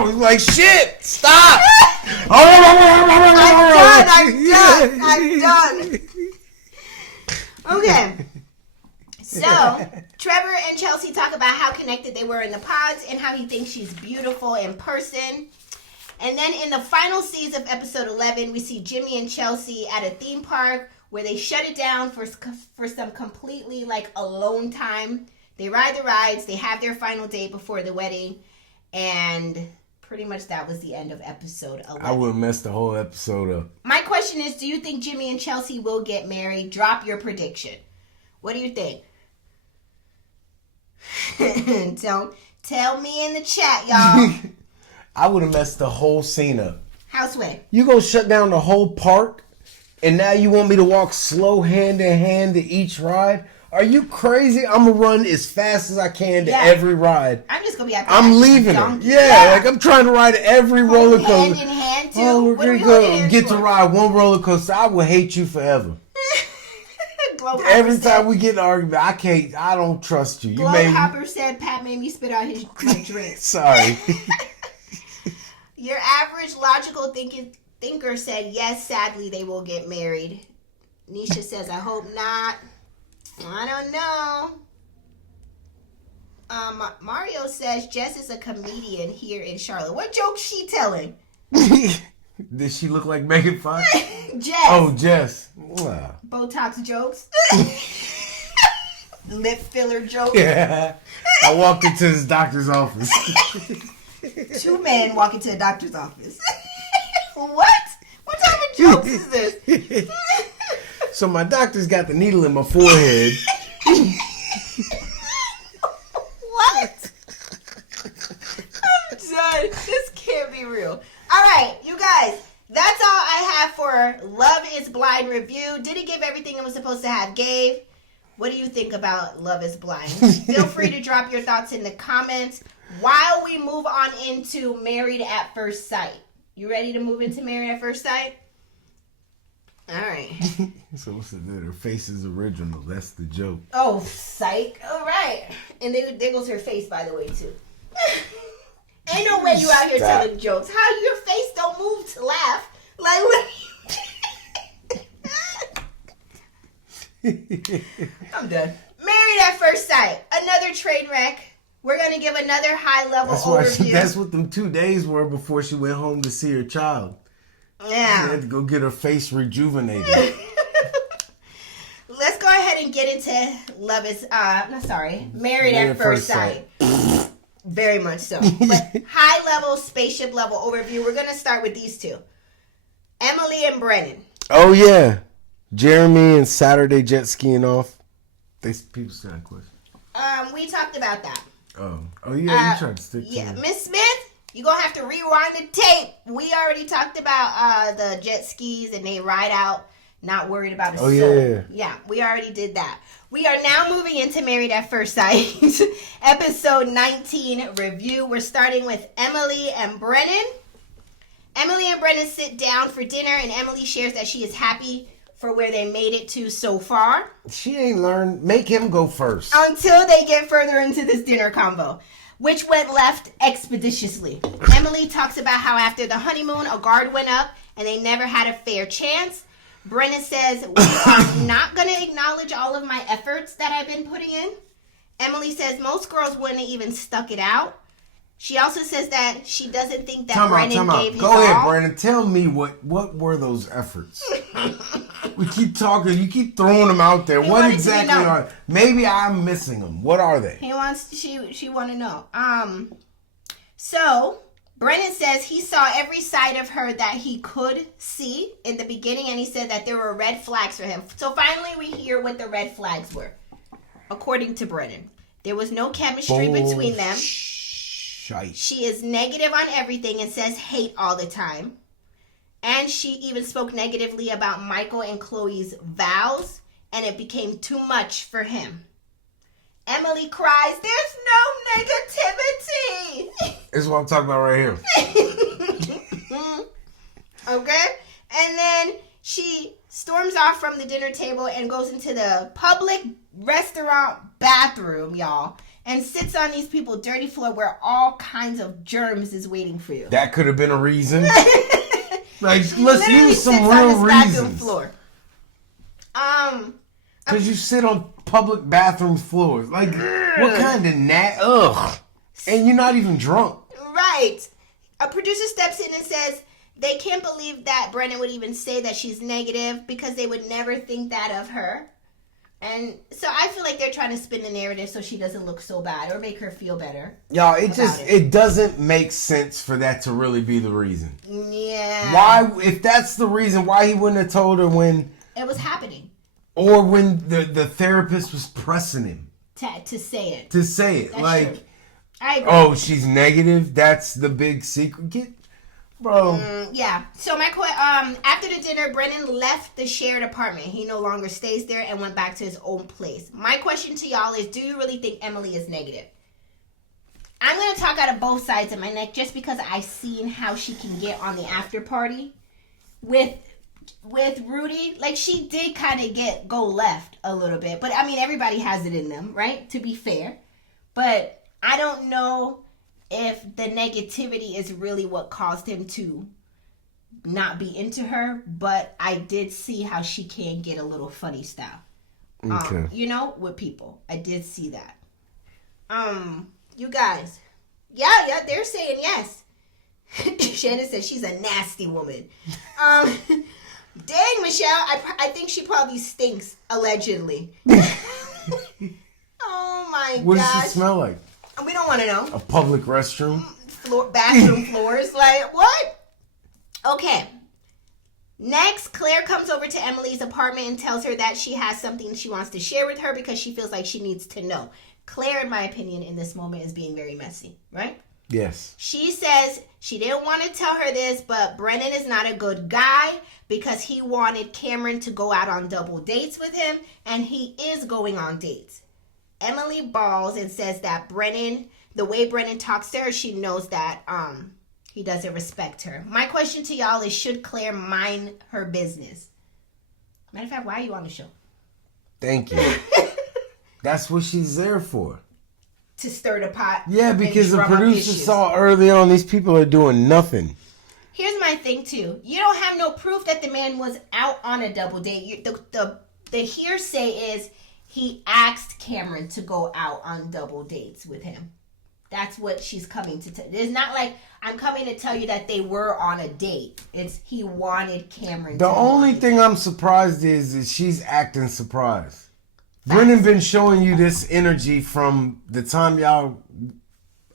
He's like, shit, stop. I'm done. Okay. So, Trevor and Chelsea talk about how connected they were in the pods and how he thinks she's beautiful in person. And then in the final scenes of episode 11, we see Jimmy and Chelsea at a theme park where they shut it down for some completely like alone time. They ride the rides. They have their final date before the wedding. And pretty much that was the end of episode 11. I would have messed the whole episode up. My question is, do you think Jimmy and Chelsea will get married? Drop your prediction. What do you think? Tell me in the chat, y'all. I would have messed the whole scene up. Houseway. You gonna shut down the whole park, and now you want me to walk slow hand in hand to each ride? Are you crazy? I'm gonna run as fast as I can to every ride. I'm just gonna be I'm leaving it. Yeah, like I'm trying to ride every roller coaster. Hand in hand too. Oh, we're gonna go get to ride one roller coaster. I will hate you forever. Every time we get in an argument, I don't trust you. Globehopper said Pat made me spit out my drink. Sorry. Your average logical thinker said yes, sadly they will get married. Nisha says, I hope not. I don't know. Mario says Jess is a comedian here in Charlotte. What joke she telling? Did she look like Megan Fox? Jess. Oh, Jess. Wow. Botox jokes. Lip filler jokes. Yeah. I walked into his doctor's office. Two men walk into a doctor's office. What? What type of jokes is this? So my doctor's got the needle in my forehead. What? I'm done. This can't be real. All right, you guys. That's all I have for Love is Blind review. Did it give everything it was supposed to have? Gave? What do you think about Love is Blind? Feel free to drop your thoughts in the comments while we move on into Married at First Sight. You ready to move into Married at First Sight? All right. So what's it? Her face is original. That's the joke. Oh, psych. All right. And there goes her face, by the way, too. Ain't no way you out here telling jokes. How your face don't move to laugh? Like, what I'm done. Married at First Sight. Another train wreck. We're going to give another high-level overview. That's what them 2 days were before she went home to see her child. Yeah. She had to go get her face rejuvenated. Let's go ahead and get into Married at First Sight. Very much so. But high-level, spaceship-level overview. We're going to start with these two. Emily and Brennan. Oh, yeah. Jeremy and Saturday jet skiing off. People still have questions. We talked about that. Oh yeah, you tried to stick to Yeah, it. Miss Smith, you're going to have to rewind the tape. We already talked about the jet skis and they ride out, not worried about a soul. Yeah. Yeah, we already did that. We are now moving into Married at First Sight, episode 19 review. We're starting with Emily and Brennan. Emily and Brennan sit down for dinner, and Emily shares that she is happy for where they made it to so far. She ain't learned. Make him go first. Until they get further into this dinner combo, which went left expeditiously. Emily talks about how after the honeymoon, a guard went up, and they never had a fair chance. Brennan says, we are not going to acknowledge all of my efforts that I've been putting in. Emily says most girls wouldn't have even stuck it out. She also says that she doesn't think that Brennan gave his all. Go ahead, Brennan. Tell me what were those efforts? We keep talking. You keep throwing them out there. What exactly are? Maybe I'm missing them. What are they? She want to know. So Brennan says he saw every side of her that he could see in the beginning, and he said that there were red flags for him. So finally, we hear what the red flags were. According to Brennan, there was no chemistry between them. She is negative on everything and says hate all the time. And she even spoke negatively about Michael and Chloe's vows, and it became too much for him. Emily cries, there's no negativity. This is what I'm talking about right here. Okay? And then she storms off from the dinner table and goes into the public restaurant bathroom, y'all, and sits on these people's dirty floor where all kinds of germs is waiting for you. That could have been a reason. Like, let's use some real reasons. Floor. Because you sit on public bathroom floors. Like, what kind of ugh. And you're not even drunk. Right. A producer steps in and says they can't believe that Brennan would even say that she's negative because they would never think that of her. And so I feel like they're trying to spin the narrative so she doesn't look so bad or make her feel better. Y'all, it doesn't make sense for that to really be the reason. Yeah. Why, if that's the reason, why he wouldn't have told her when it was happening? Or when the therapist was pressing him. To say it. To say it. That's like, true. I agree. Oh, she's negative? That's the big secret? Bro. Yeah. So after the dinner, Brennan left the shared apartment. He no longer stays there and went back to his own place. My question to y'all is, do you really think Emily is negative? I'm going to talk out of both sides of my neck just because I've seen how she can get on the after party with Rudy. Like, she did kind of go left a little bit. But, I mean, everybody has it in them, right? To be fair. But I don't know if the negativity is really what caused him to not be into her, but I did see how she can get a little funny style. Okay. With people. I did see that. You guys. Yeah, they're saying yes. Shannon says she's a nasty woman. Dang, Michelle, I think she probably stinks, allegedly. Oh my gosh. What does she smell like? We don't want to know. A public restroom? bathroom floors. Like, what? Okay. Next, Claire comes over to Emily's apartment and tells her that she has something she wants to share with her because she feels like she needs to know. Claire, in my opinion, in this moment is being very messy, right? Yes. She says she didn't want to tell her this, but Brennan is not a good guy because he wanted Cameron to go out on double dates with him, and he is going on dates. Emily balls and says that Brennan, the way Brennan talks to her, she knows that he doesn't respect her. My question to y'all is, should Claire mind her business? Matter of fact, why are you on the show? Thank you. That's what she's there for. To stir the pot. Yeah, because the producer saw early on these people are doing nothing. Here's my thing, too. You don't have no proof that the man was out on a double date. The hearsay is he asked Cameron to go out on double dates with him. That's what she's coming to tell. It's not like I'm coming to tell you that they were on a date. It's he wanted Cameron to The only thing I'm surprised is she's acting surprised. Facts. Brennan been showing you this energy from the time y'all,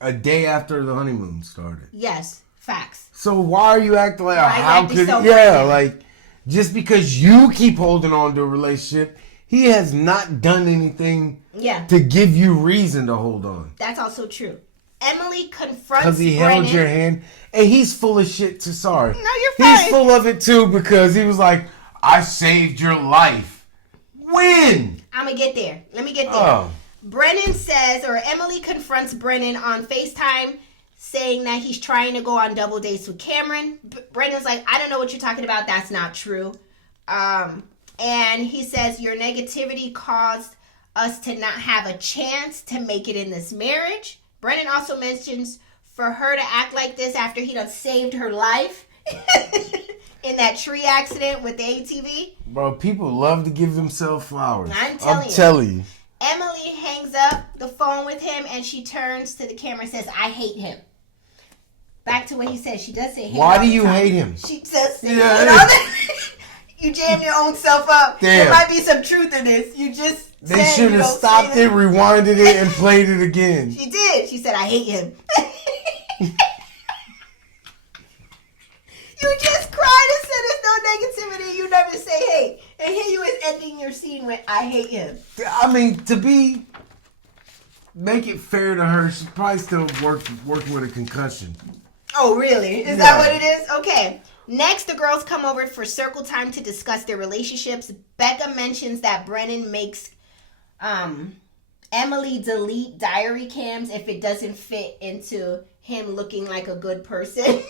a day after the honeymoon started. Yes, facts. So why are you acting like, how could, like, just because you keep holding on to a relationship, he has not done anything to give you reason to hold on. That's also true. Emily confronts because he held your hand, and he's full of shit too. Sorry. No, you're fine. He's full of it too because he was like, I saved your life. When? I'm going to get there. Let me get there. Oh. Brennan says, or Emily confronts Brennan on FaceTime saying that he's trying to go on double dates with Cameron. Brennan's like, I don't know what you're talking about. That's not true. And he says, your negativity caused us to not have a chance to make it in this marriage. Brennan also mentions for her to act like this after he done saved her life in that tree accident with the ATV. Bro, people love to give themselves flowers. I'm telling you. Emily hangs up the phone with him and she turns to the camera and says, I hate him. Back to what he said. She does say hate him. Why do you hate him? She says, you jam your own self up. Damn. There might be some truth in this. You just They should have stopped it, rewinded it, and played it again. She did. She said, I hate him. You just cried and said there's no negativity. You never say hate. And here you is ending your scene with, I hate him. I mean, make it fair to her, she's probably still working with a concussion. Oh, really? Is that what it is? Okay. Next, the girls come over for circle time to discuss their relationships. Becca mentions that Brennan makes Emily delete diary cams if it doesn't fit into him looking like a good person.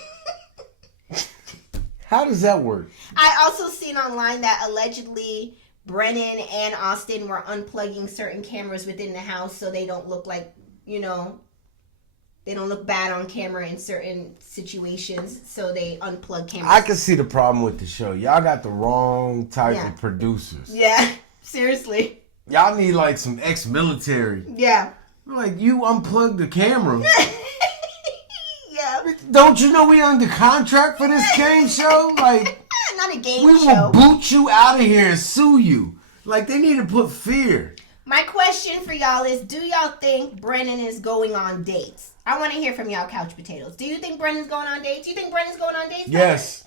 How does that work? I also seen online that allegedly Brennan and Austin were unplugging certain cameras within the house so they don't look like, they don't look bad on camera in certain situations, so they unplug cameras. I can see the problem with the show. Y'all got the wrong type of producers. Yeah, seriously. Y'all need like some ex-military. Yeah. Like, you unplugged the camera. Yeah. Don't you know we under contract for this game show? Like, not a game show. We will boot you out of here and sue you. Like, they need to put fear. My question for y'all is, do y'all think Brennan is going on dates? I want to hear from y'all couch potatoes. Do you think Brennan's going on dates? You think Brennan's going on dates? Yes.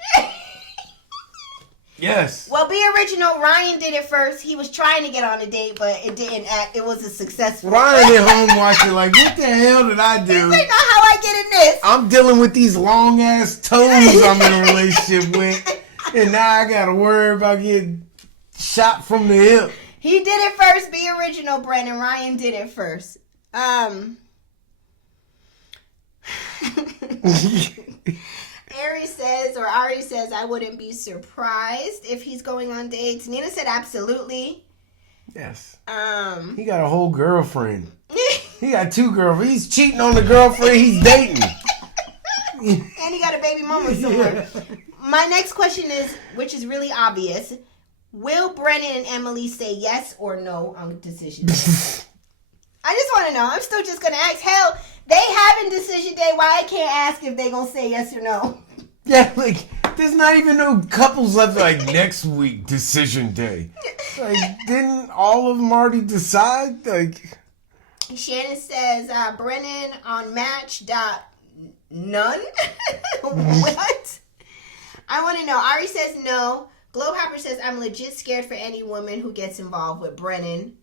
Yes. Well, be original. Ryan did it first. He was trying to get on a date, but it didn't act. It was a successful. Ryan at home watching like, what the hell did I do? He's like, not how I get in this. I'm dealing with these long ass toes I'm in a relationship with, and now I gotta worry about getting shot from the hip. He did it first. Be original, Brennan. Ryan did it first. Ari says, I wouldn't be surprised if he's going on dates. Nina said, absolutely. Yes. He got a whole girlfriend. He got 2 girlfriends. He's cheating on the girlfriend he's dating. And he got a baby mama somewhere. Yeah. My next question is, which is really obvious, will Brennan and Emily say yes or no on decision day? I just want to know. I'm still just going to ask. Hell, they having decision day. Why I can't ask if they going to say yes or no? Yeah, like, there's not even no couples left, like, next week decision day. Like, didn't all of them already decide? Like, Shannon says, Brennan on Match. None? What? I want to know. Ari says no. Glowhopper says, I'm legit scared for any woman who gets involved with Brennan.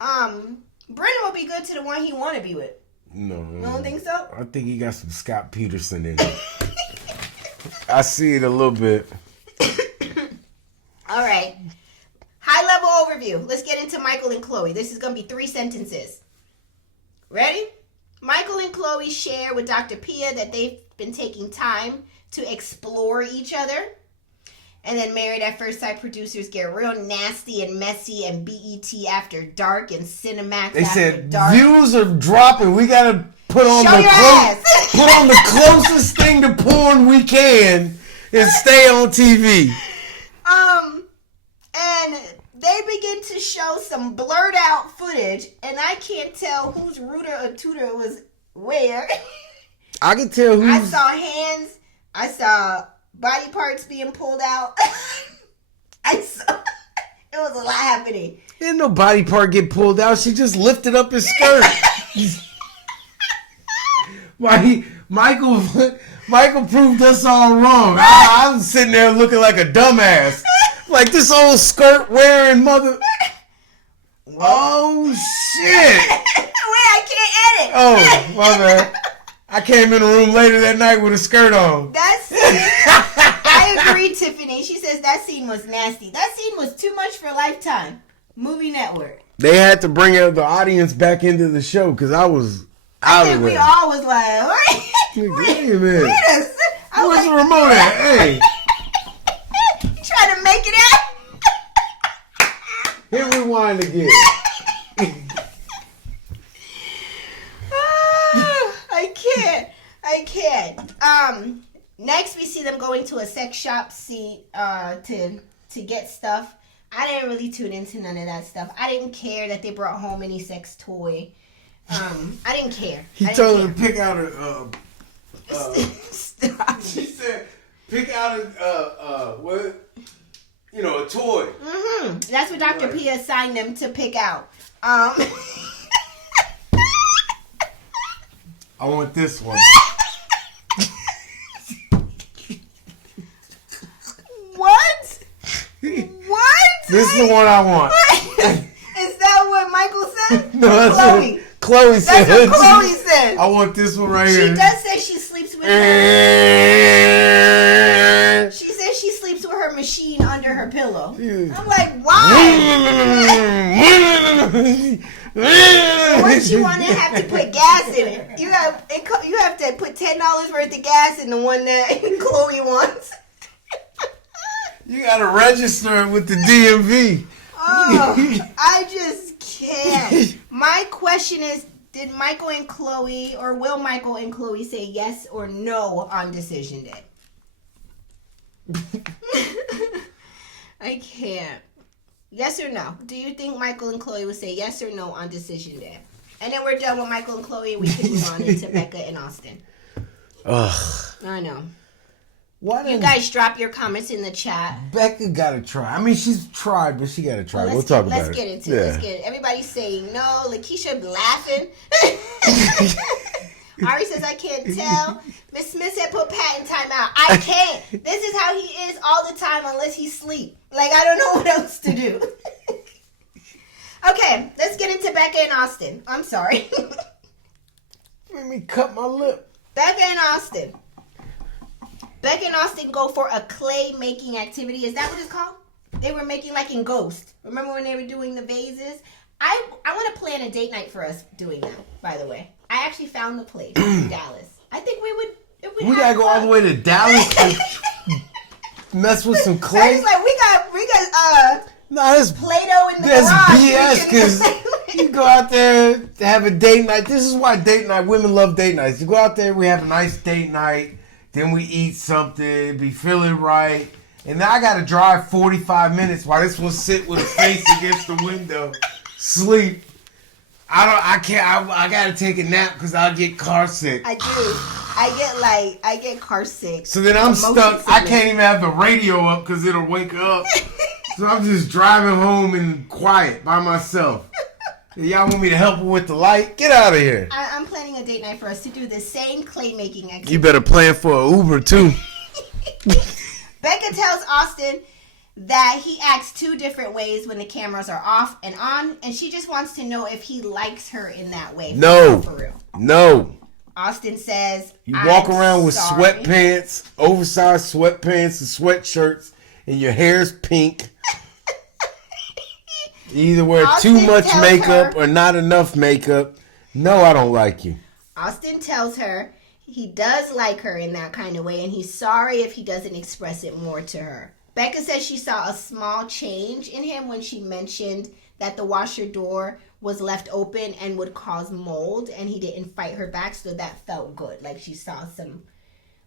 Brennan will be good to the one he want to be with. No. You don't think so? I think he got some Scott Peterson in it. I see it a little bit. All right. High level overview. Let's get into Michael and Chloe. This is going to be 3 sentences. Ready? Michael and Chloe share with Dr. Pia that they've been taking time to explore each other. And then Married at First Sight producers get real nasty and messy, and BET After Dark and Cinemax they After said, Dark. Views are dropping. We got to put on put on the closest thing to porn we can and stay on TV. And they begin to show some blurred out footage, and I can't tell whose rooter or tutor was where. I can tell who's... I saw hands. I saw body parts being pulled out. It was a lot happening. Didn't no body part get pulled out. She just lifted up his skirt. Michael proved us all wrong. I was sitting there looking like a dumbass. Like this old skirt wearing mother. Oh shit! Wait, I can't edit. Oh my bad. I came in the room later that night with a skirt on. I agree, Tiffany. She says that scene was nasty. That scene was too much for Lifetime Movie Network. They had to bring the audience back into the show because I was out of there. We all was like, wait a minute. Where's the remote at? Hey. Trying to make it out. Hit rewind again. I can't. Next we see them going to a sex shop to get stuff. I didn't really tune into none of that stuff. I didn't care that they brought home any sex toy. I didn't care. He told her to pick out a Stop. She said pick out a toy. Mm-hmm. That's what Dr. Pia assigned them to pick out. I want this one. What? What? This is the one I want. Is that what Michael said? No, that's Chloe. what Chloe said. That's what Chloe said. I want this one right here. She does say she sleeps with her. She says she sleeps with her machine under her pillow. I'm like, why? What you want to have to put gas in it? You have to put $10 worth of gas in the one that Chloe wants. You gotta register it with the DMV. Oh, I just can't. My question is, did Michael and Chloe, or will Michael and Chloe say yes or no on decision day? I can't. Yes or no? Do you think Michael and Chloe would say yes or no on decision day? And then we're done with Michael and Chloe, and we can move on into Becca and Austin. Ugh. I know. You guys drop your comments in the chat. Becca gotta try. I mean, she's tried, but she gotta try. We'll talk about it. Let's get into it. Let's get it. Everybody's saying no. Lakeisha laughing. Ari says, I can't tell. Miss Smith said, put Pat in timeout. I can't. This is how he is all the time unless he sleep. Like, I don't know what else to do. Okay, let's get into Becca and Austin. I'm sorry. Made me cut my lip. Becca and Austin. Becca and Austin go for a clay making activity. Is that what it's called? They were making like in Ghost. Remember when they were doing the vases? I want to plan a date night for us doing that, by the way. I actually found the place in Dallas. I think we would gotta go all the way to Dallas to mess with some clay. It's like we got that's Play-Doh in the that's garage. BS because you go out there to have a date night. This is why date night, women love date nights. You go out there, we have a nice date night. Then we eat something, be feeling right. And now I got to drive 45 minutes while this one sit with his face against the window, sleep. I got to take a nap because I'll get car sick. I do. I get car sick. So then I'm stuck. I can't even have the radio up because it'll wake up. So I'm just driving home and quiet by myself. Y'all want me to help her with the light? Get out of here. I'm planning a date night for us to do the same clay making activity. You better plan for an Uber too. Becca tells Austin that he acts 2 different ways when the cameras are off and on, and she just wants to know if he likes her in that way. No. For real. No. Austin says, you walk around with sweatpants, oversized sweatpants and sweatshirts, and your hair's pink. You either wear too much makeup or not enough makeup. No, I don't like you. Austin tells her he does like her in that kind of way, and he's sorry if he doesn't express it more to her. Becca says she saw a small change in him when she mentioned that the washer door was left open and would cause mold, and he didn't fight her back, so that felt good. Like she saw some,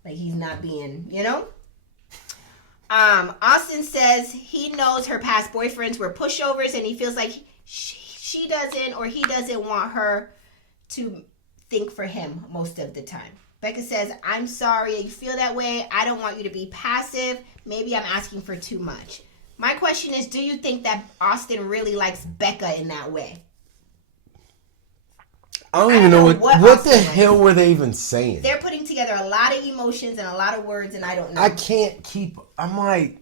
like he's not being, you know? Austin says he knows her past boyfriends were pushovers, and he feels like she doesn't, or he doesn't want her to think for him most of the time. Becca says, I'm sorry you feel that way. I don't want you to be passive. Maybe I'm asking for too much. My question is, do you think that Austin really likes Becca in that way? I don't even know what the hell were they even saying? They're putting together a lot of emotions and a lot of words, and I don't know. I can't keep. I'm like,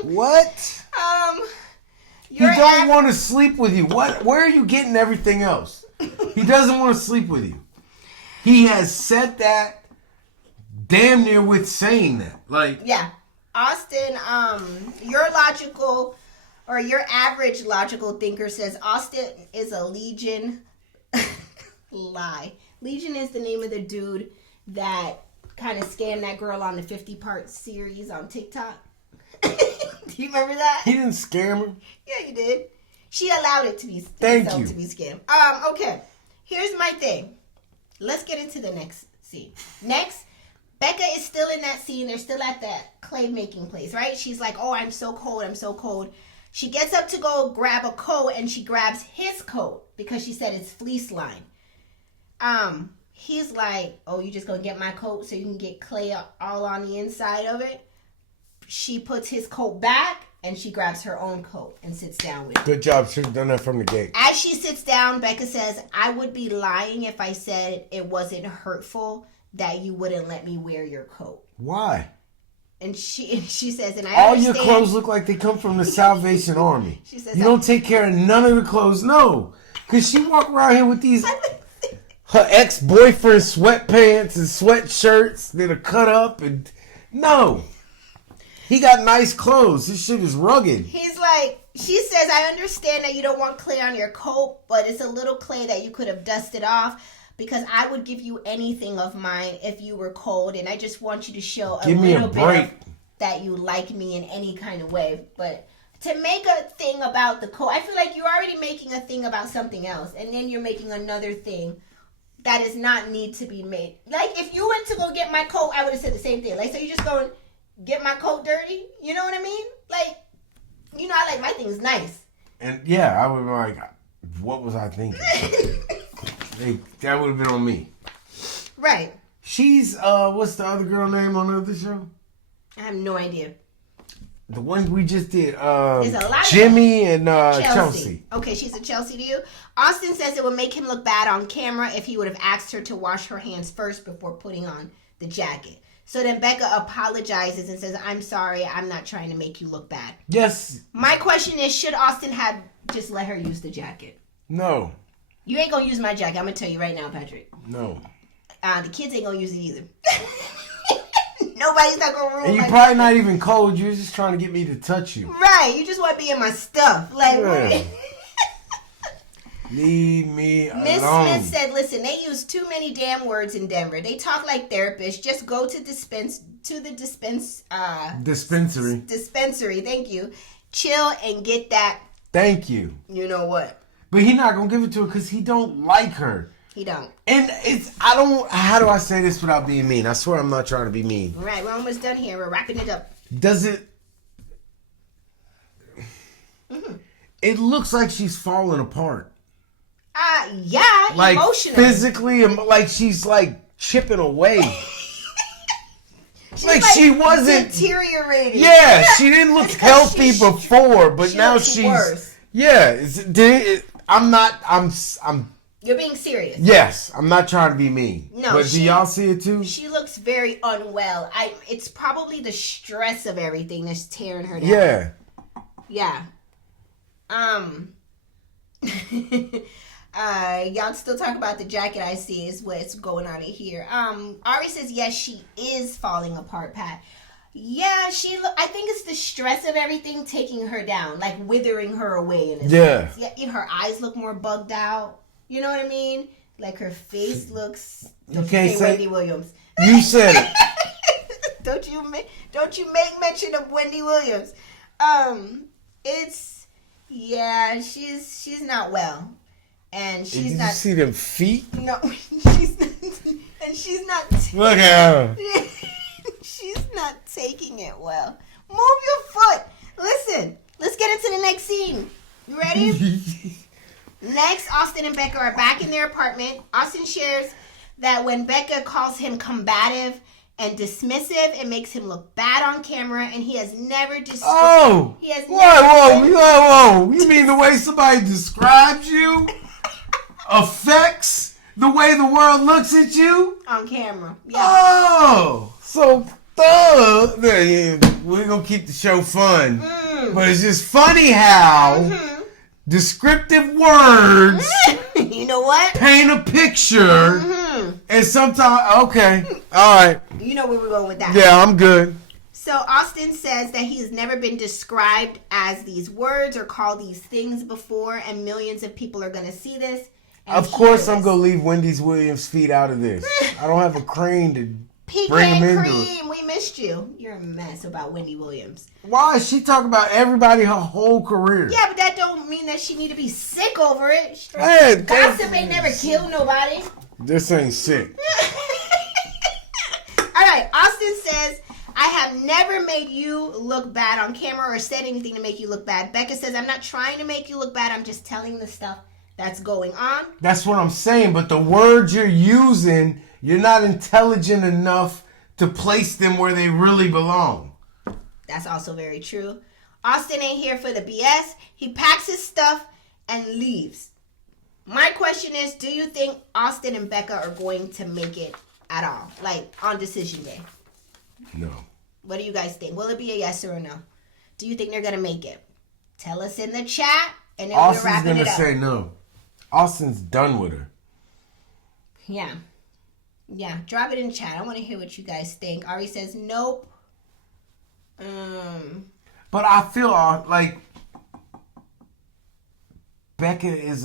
what? He don't want to sleep with you. What? Where are you getting everything else? He doesn't want to sleep with you. He has said that damn near with saying that. Like, yeah, Austin. Your logical. Or your average logical thinker says Austin is a Legion lie. Legion is the name of the dude that kind of scammed that girl on the 50-part series on TikTok. Do you remember that? He didn't scam her. Yeah, you did. She allowed it to be to be scammed. Okay. Here's my thing. Let's get into the next scene. Next, Becca is still in that scene. They're still at that clay making place, right? She's like, oh, I'm so cold. I'm so cold. She gets up to go grab a coat, and she grabs his coat because she said it's fleece lined. He's like, oh, you just gonna get my coat so you can get clay all on the inside of it? She puts his coat back, and she grabs her own coat and sits down with him. Good job. Should have done that from the gate. As she sits down, Becca says, I would be lying if I said it wasn't hurtful that you wouldn't let me wear your coat. Why? And she says, and I all understand. your clothes look like they come from the Salvation Army. She says, you don't take care of none of the clothes. No. Because she walk around here with these, her ex-boyfriend sweatpants and sweatshirts that are cut up. And no. He got nice clothes. This shit is rugged. He's like, she says, I understand that you don't want clay on your coat, but it's a little clay that you could have dusted off. Because I would give you anything of mine if you were cold, and I just want you to show a little bit of that you like me in any kind of way. But to make a thing about the coat, I feel like you're already making a thing about something else, and then you're making another thing that does not need to be made. Like, if you went to go get my coat, I would have said the same thing. Like, so you just go and get my coat dirty? You know what I mean? Like, you know, I like my things nice. And yeah, I would be like, what was I thinking? Hey, that would have been on me. Right. She's, what's the other girl name on the other show? I have no idea. The one we just did. There's Jimmy and Chelsea. Okay, she's a Chelsea to you. Austin says it would make him look bad on camera if he would have asked her to wash her hands first before putting on the jacket. So then Becca apologizes and says, I'm sorry, I'm not trying to make you look bad. Yes. My question is, should Austin have just let her use the jacket? No. You ain't gonna use my jacket. I'm gonna tell you right now, Patrick. No. The kids ain't gonna use it either. Nobody's not gonna ruin. And you're probably not even cold. You're just trying to get me to touch you. Right. You just want to be in my stuff. Like, yeah. Leave me alone. Miss Smith said, listen, they use too many damn words in Denver. They talk like therapists. Just go to the dispensary. Thank you. Chill and get that. Thank you. You know what? But he not gonna give it to her because he don't like her. He don't. And how do I say this without being mean? I swear I'm not trying to be mean. All right, we're almost done here. We're wrapping it up. Does it... Mm-hmm. It looks like she's falling apart. Yeah, like emotionally. Physically, like she's like chipping away. like she wasn't deteriorating. Yeah, she didn't look healthy before, but now she's Yeah, I'm not. I'm. You're being serious. Yes, I'm not trying to be mean. No, but do y'all see it too? She looks very unwell. It's probably the stress of everything that's tearing her down. Yeah. Yeah. Y'all still talk about the jacket. I see is what's going on in here. Ari says yes, she is falling apart, Pat. Yeah, I think it's the stress of everything taking her down, like withering her away in a sense. Yeah, her eyes look more bugged out. You know what I mean? Like her face looks. You can't say Wendy Williams. You said it. Don't you make mention of Wendy Williams? She's not well, and she's not. Did you see them feet? No, she's not, and she's not. Look at her. She's not taking it well. Move your foot. Listen, let's get into the next scene. You ready? Next, Austin and Becca are back in their apartment. Austin shares that when Becca calls him combative and dismissive, it makes him look bad on camera, and he has never whoa! You mean the way somebody describes you affects the way the world looks at you on camera? Yeah. Oh, so we're gonna keep the show fun, but it's just funny how. Descriptive words. You know what? Paint a picture. And sometimes, okay. All right. You know where we're going with that. Yeah, I'm good. So Austin says that he has never been described as these words or called these things before, and millions of people are going to see this. Of course, I'm going to leave Wendy Williams' feet out of this. I don't have a crane to bring them into Cream, we missed you. You're a mess about Wendy Williams. Why is she talking about everybody her whole career? Yeah, but that don't mean that she need to be sick over it. Hey, gossip ain't never killed nobody. This ain't sick. All right, Austin says, I have never made you look bad on camera or said anything to make you look bad. Becca says, I'm not trying to make you look bad. I'm just telling the stuff that's going on. That's what I'm saying, but the words you're using, you're not intelligent enough to place them where they really belong. That's also very true. Austin ain't here for the BS. He packs his stuff and leaves. My question is, do you think Austin and Becca are going to make it at all? Like, on decision day? No. What do you guys think? Will it be a yes or a no? Do you think they're going to make it? Tell us in the chat, and then we're wrapping it up. Austin's going to say no. Austin's done with her. Yeah. Yeah, drop it in chat. I want to hear what you guys think. Ari says nope. But I feel like Becca is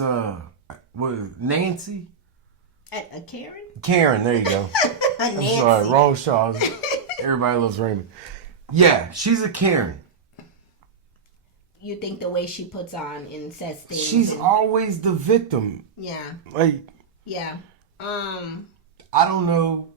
Nancy? A Karen? Karen, there you go. I'm sorry, wrong Shaw. Everybody loves Raymond. Yeah, she's a Karen. You think the way she puts on and says things. She's always the victim. Yeah. Like. Yeah. I don't know.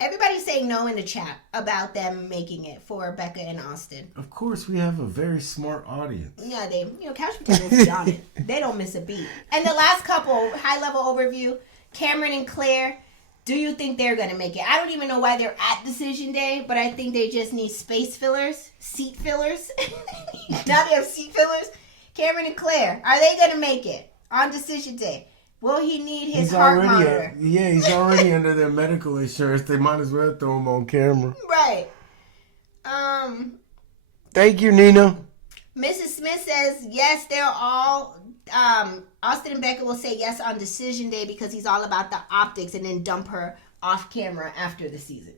Everybody's saying no in the chat about them making it for Becca and Austin. Of course, we have a very smart audience. Yeah, couch potatoes be on it. They don't miss a beat. And the last couple, high-level overview, Cameron and Claire, do you think they're going to make it? I don't even know why they're at Decision Day, but I think they just need space fillers, seat fillers. Now they have seat fillers. Cameron and Claire, are they going to make it on Decision Day? Will he need his heart monitor? He's already under their medical insurance. They might as well throw him on camera. Right. Thank you, Nina. Mrs. Smith says, yes, they're all... Austin and Becca will say yes on Decision Day because he's all about the optics and then dump her off camera after the season.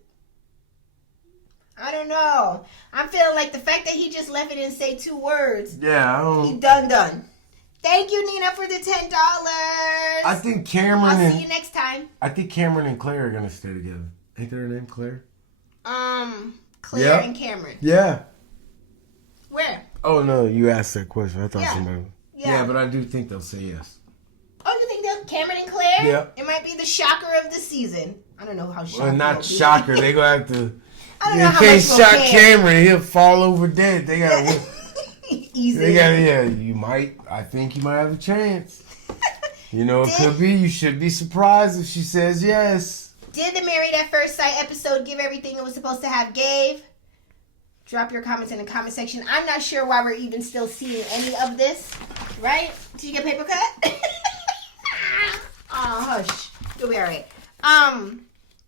I don't know. I'm feeling like the fact that he just left it and say 2 words. Yeah, I don't... He done. Thank you, Nina, for the $10. I think Cameron I'll see you next time. I think Cameron and Claire are going to stay together. Ain't their name Claire? Claire and Cameron. Yeah. Where? Oh, no, you asked that question. I thought somebody... Yeah, but I do think they'll say yes. Oh, you think they'll Cameron and Claire? Yeah. It might be the shocker of the season. I don't know how shocker. Well, not shocker. They going to have to... I don't know how can't much shock Cameron. He'll fall over dead. They got to... Easy. You might. I think you might have a chance. You know, it could be. You should be surprised if she says yes. Did the Married at First Sight episode give everything it was supposed to have? Gave? Drop your comments in the comment section. I'm not sure why we're even still seeing any of this. Right? Did you get paper cut? Oh, hush. You'll be all right.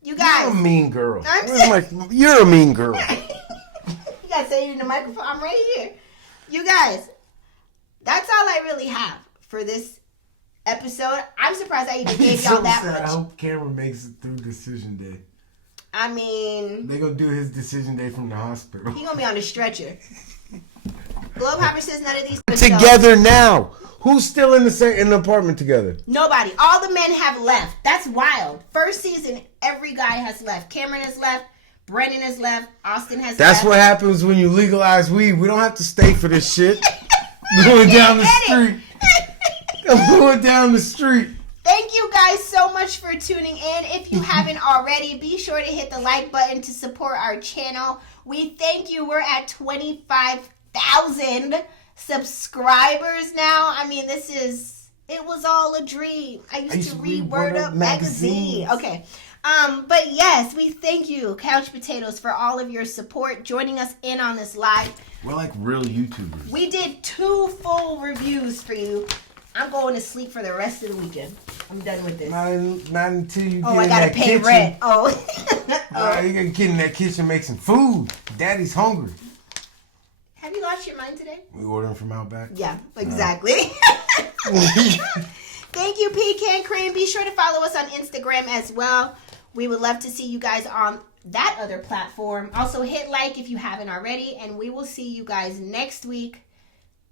You guys. You're a mean girl. You're a mean girl. You gotta say it in the microphone. I'm right here. You guys, that's all I really have for this episode. I'm surprised I even gave y'all that much. I hope Cameron makes it through decision day. I mean, they're gonna do his decision day from the hospital. He gonna be on the stretcher. Globehopper says none of these together now. Who's still in the apartment together? Nobody. All the men have left. That's wild. First season, every guy has left. Cameron has left. Brennan has left. Austin has left. That's what happens when you legalize weed. We don't have to stay for this shit. Going down the street. I'm going down the street. Thank you guys so much for tuning in. If you haven't already, be sure to hit the like button to support our channel. We thank you. We're at 25,000 subscribers now. I mean, it was all a dream. I used to read Word Up magazine. Okay. But yes, we thank you, Couch Potatoes, for all of your support, joining us in on this live. We're like real YouTubers. We did 2 full reviews for you. I'm going to sleep for the rest of the weekend. I'm done with this. Not until you get I gotta pay rent. Oh. You gotta get in that kitchen, make some food. Daddy's hungry. Have you lost your mind today? We ordering from Outback? Yeah, exactly. Thank you, Pecan Cream. Be sure to follow us on Instagram as well. We would love to see you guys on that other platform. Also, hit like if you haven't already. And we will see you guys next week,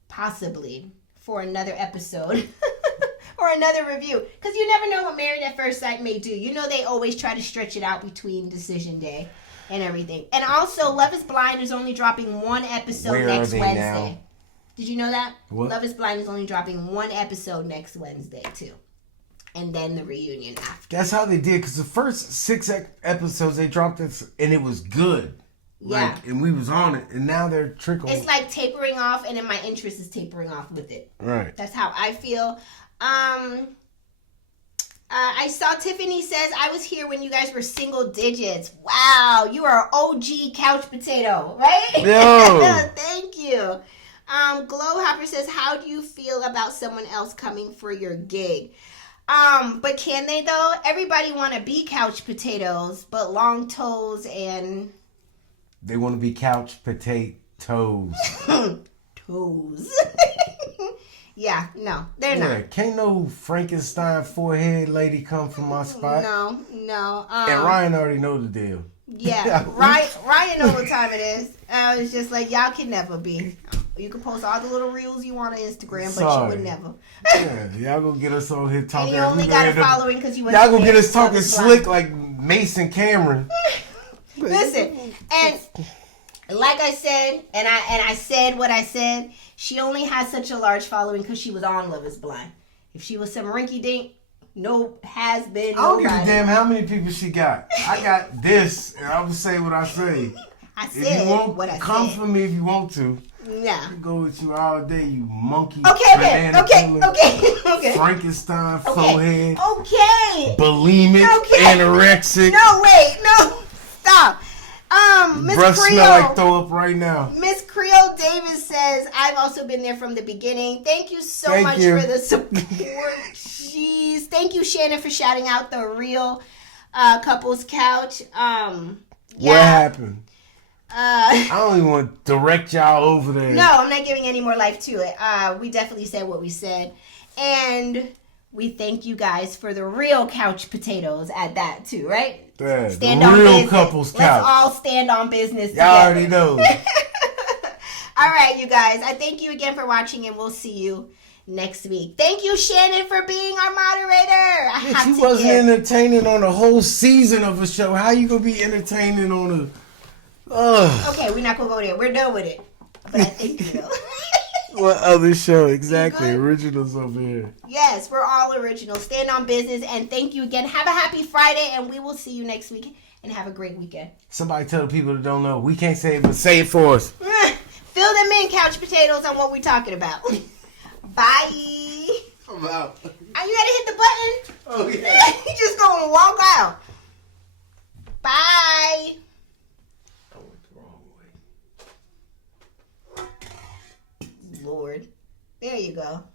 possibly, for another episode. Or another review. Because you never know what Married at First Sight may do. You know they always try to stretch it out between decision day and everything. And also, Love is Blind is only dropping 1 episode next Wednesday. Now? Did you know that? What? Love is Blind is only dropping 1 episode next Wednesday, too. And then the reunion after. That's how they did, because the first 6 episodes, they dropped this, and it was good. Yeah. And we was on it, and now they're trickling. It's like tapering off, and then my interest is tapering off with it. Right. That's how I feel. I saw Tiffany says, I was here when you guys were single digits. Wow, you are OG couch potato, right? Yo. Thank you. Glowhopper says, how do you feel about someone else coming for your gig? But can they though? Everybody want to be couch potatoes, but long toes and... They want to be couch potatoes. Toes. Yeah, no, they're not. Can't no Frankenstein forehead lady come from my spot. No. And Ryan already know the deal. Yeah, Ryan know what time it is. It's just like, y'all can never be. You can post all the little reels you want on Instagram, but you would never. Yeah, y'all gonna get us on here talking. And you only got a following because you went. Y'all gonna get us talking slick like Mason Cameron. Listen, and like I said, and I said what I said. She only has such a large following because she was on Love is Blind. If she was some rinky dink, no has been. I don't give a damn how many people she got. I got this, and I will say what I say. I said if you want, what I said. Come for me if you want to. Yeah. I go with you all day, you monkey. Okay. Frankenstein forehead. Okay. Bulimic. Okay. Anorexic. No, wait. No. Stop. Miss Breath Creole. smell like throw up right now. Miss Creole Davis says, I've also been there from the beginning. Thank you so much for the support. Jeez. Thank you, Shannon, for shouting out the real couples couch. What happened? I don't even want to direct y'all over there. No, I'm not giving any more life to it. We definitely said what we said. And we thank you guys for the real couch potatoes at that too, right? Yeah, stand the on real business. couples couch. Let's all stand on business together. Y'all already know. All right, you guys. I thank you again for watching, and we'll see you next week. Thank you, Shannon, for being our moderator. She wasn't entertaining on a whole season of a show. How you gonna be entertaining on a... Okay, we're not gonna go there. We're done with it. But I thank you, though. What other show? Exactly. Originals over here. Yes, we're all original. Stand on business. And thank you again. Have a happy Friday. And we will see you next week. And have a great weekend. Somebody tell the people that don't know. We can't say it, but say it for us. Fill them in, couch potatoes, on what we're talking about. Bye. I'm out. You gotta hit the button. Oh, yeah. You just gonna walk out. Bye. There you go.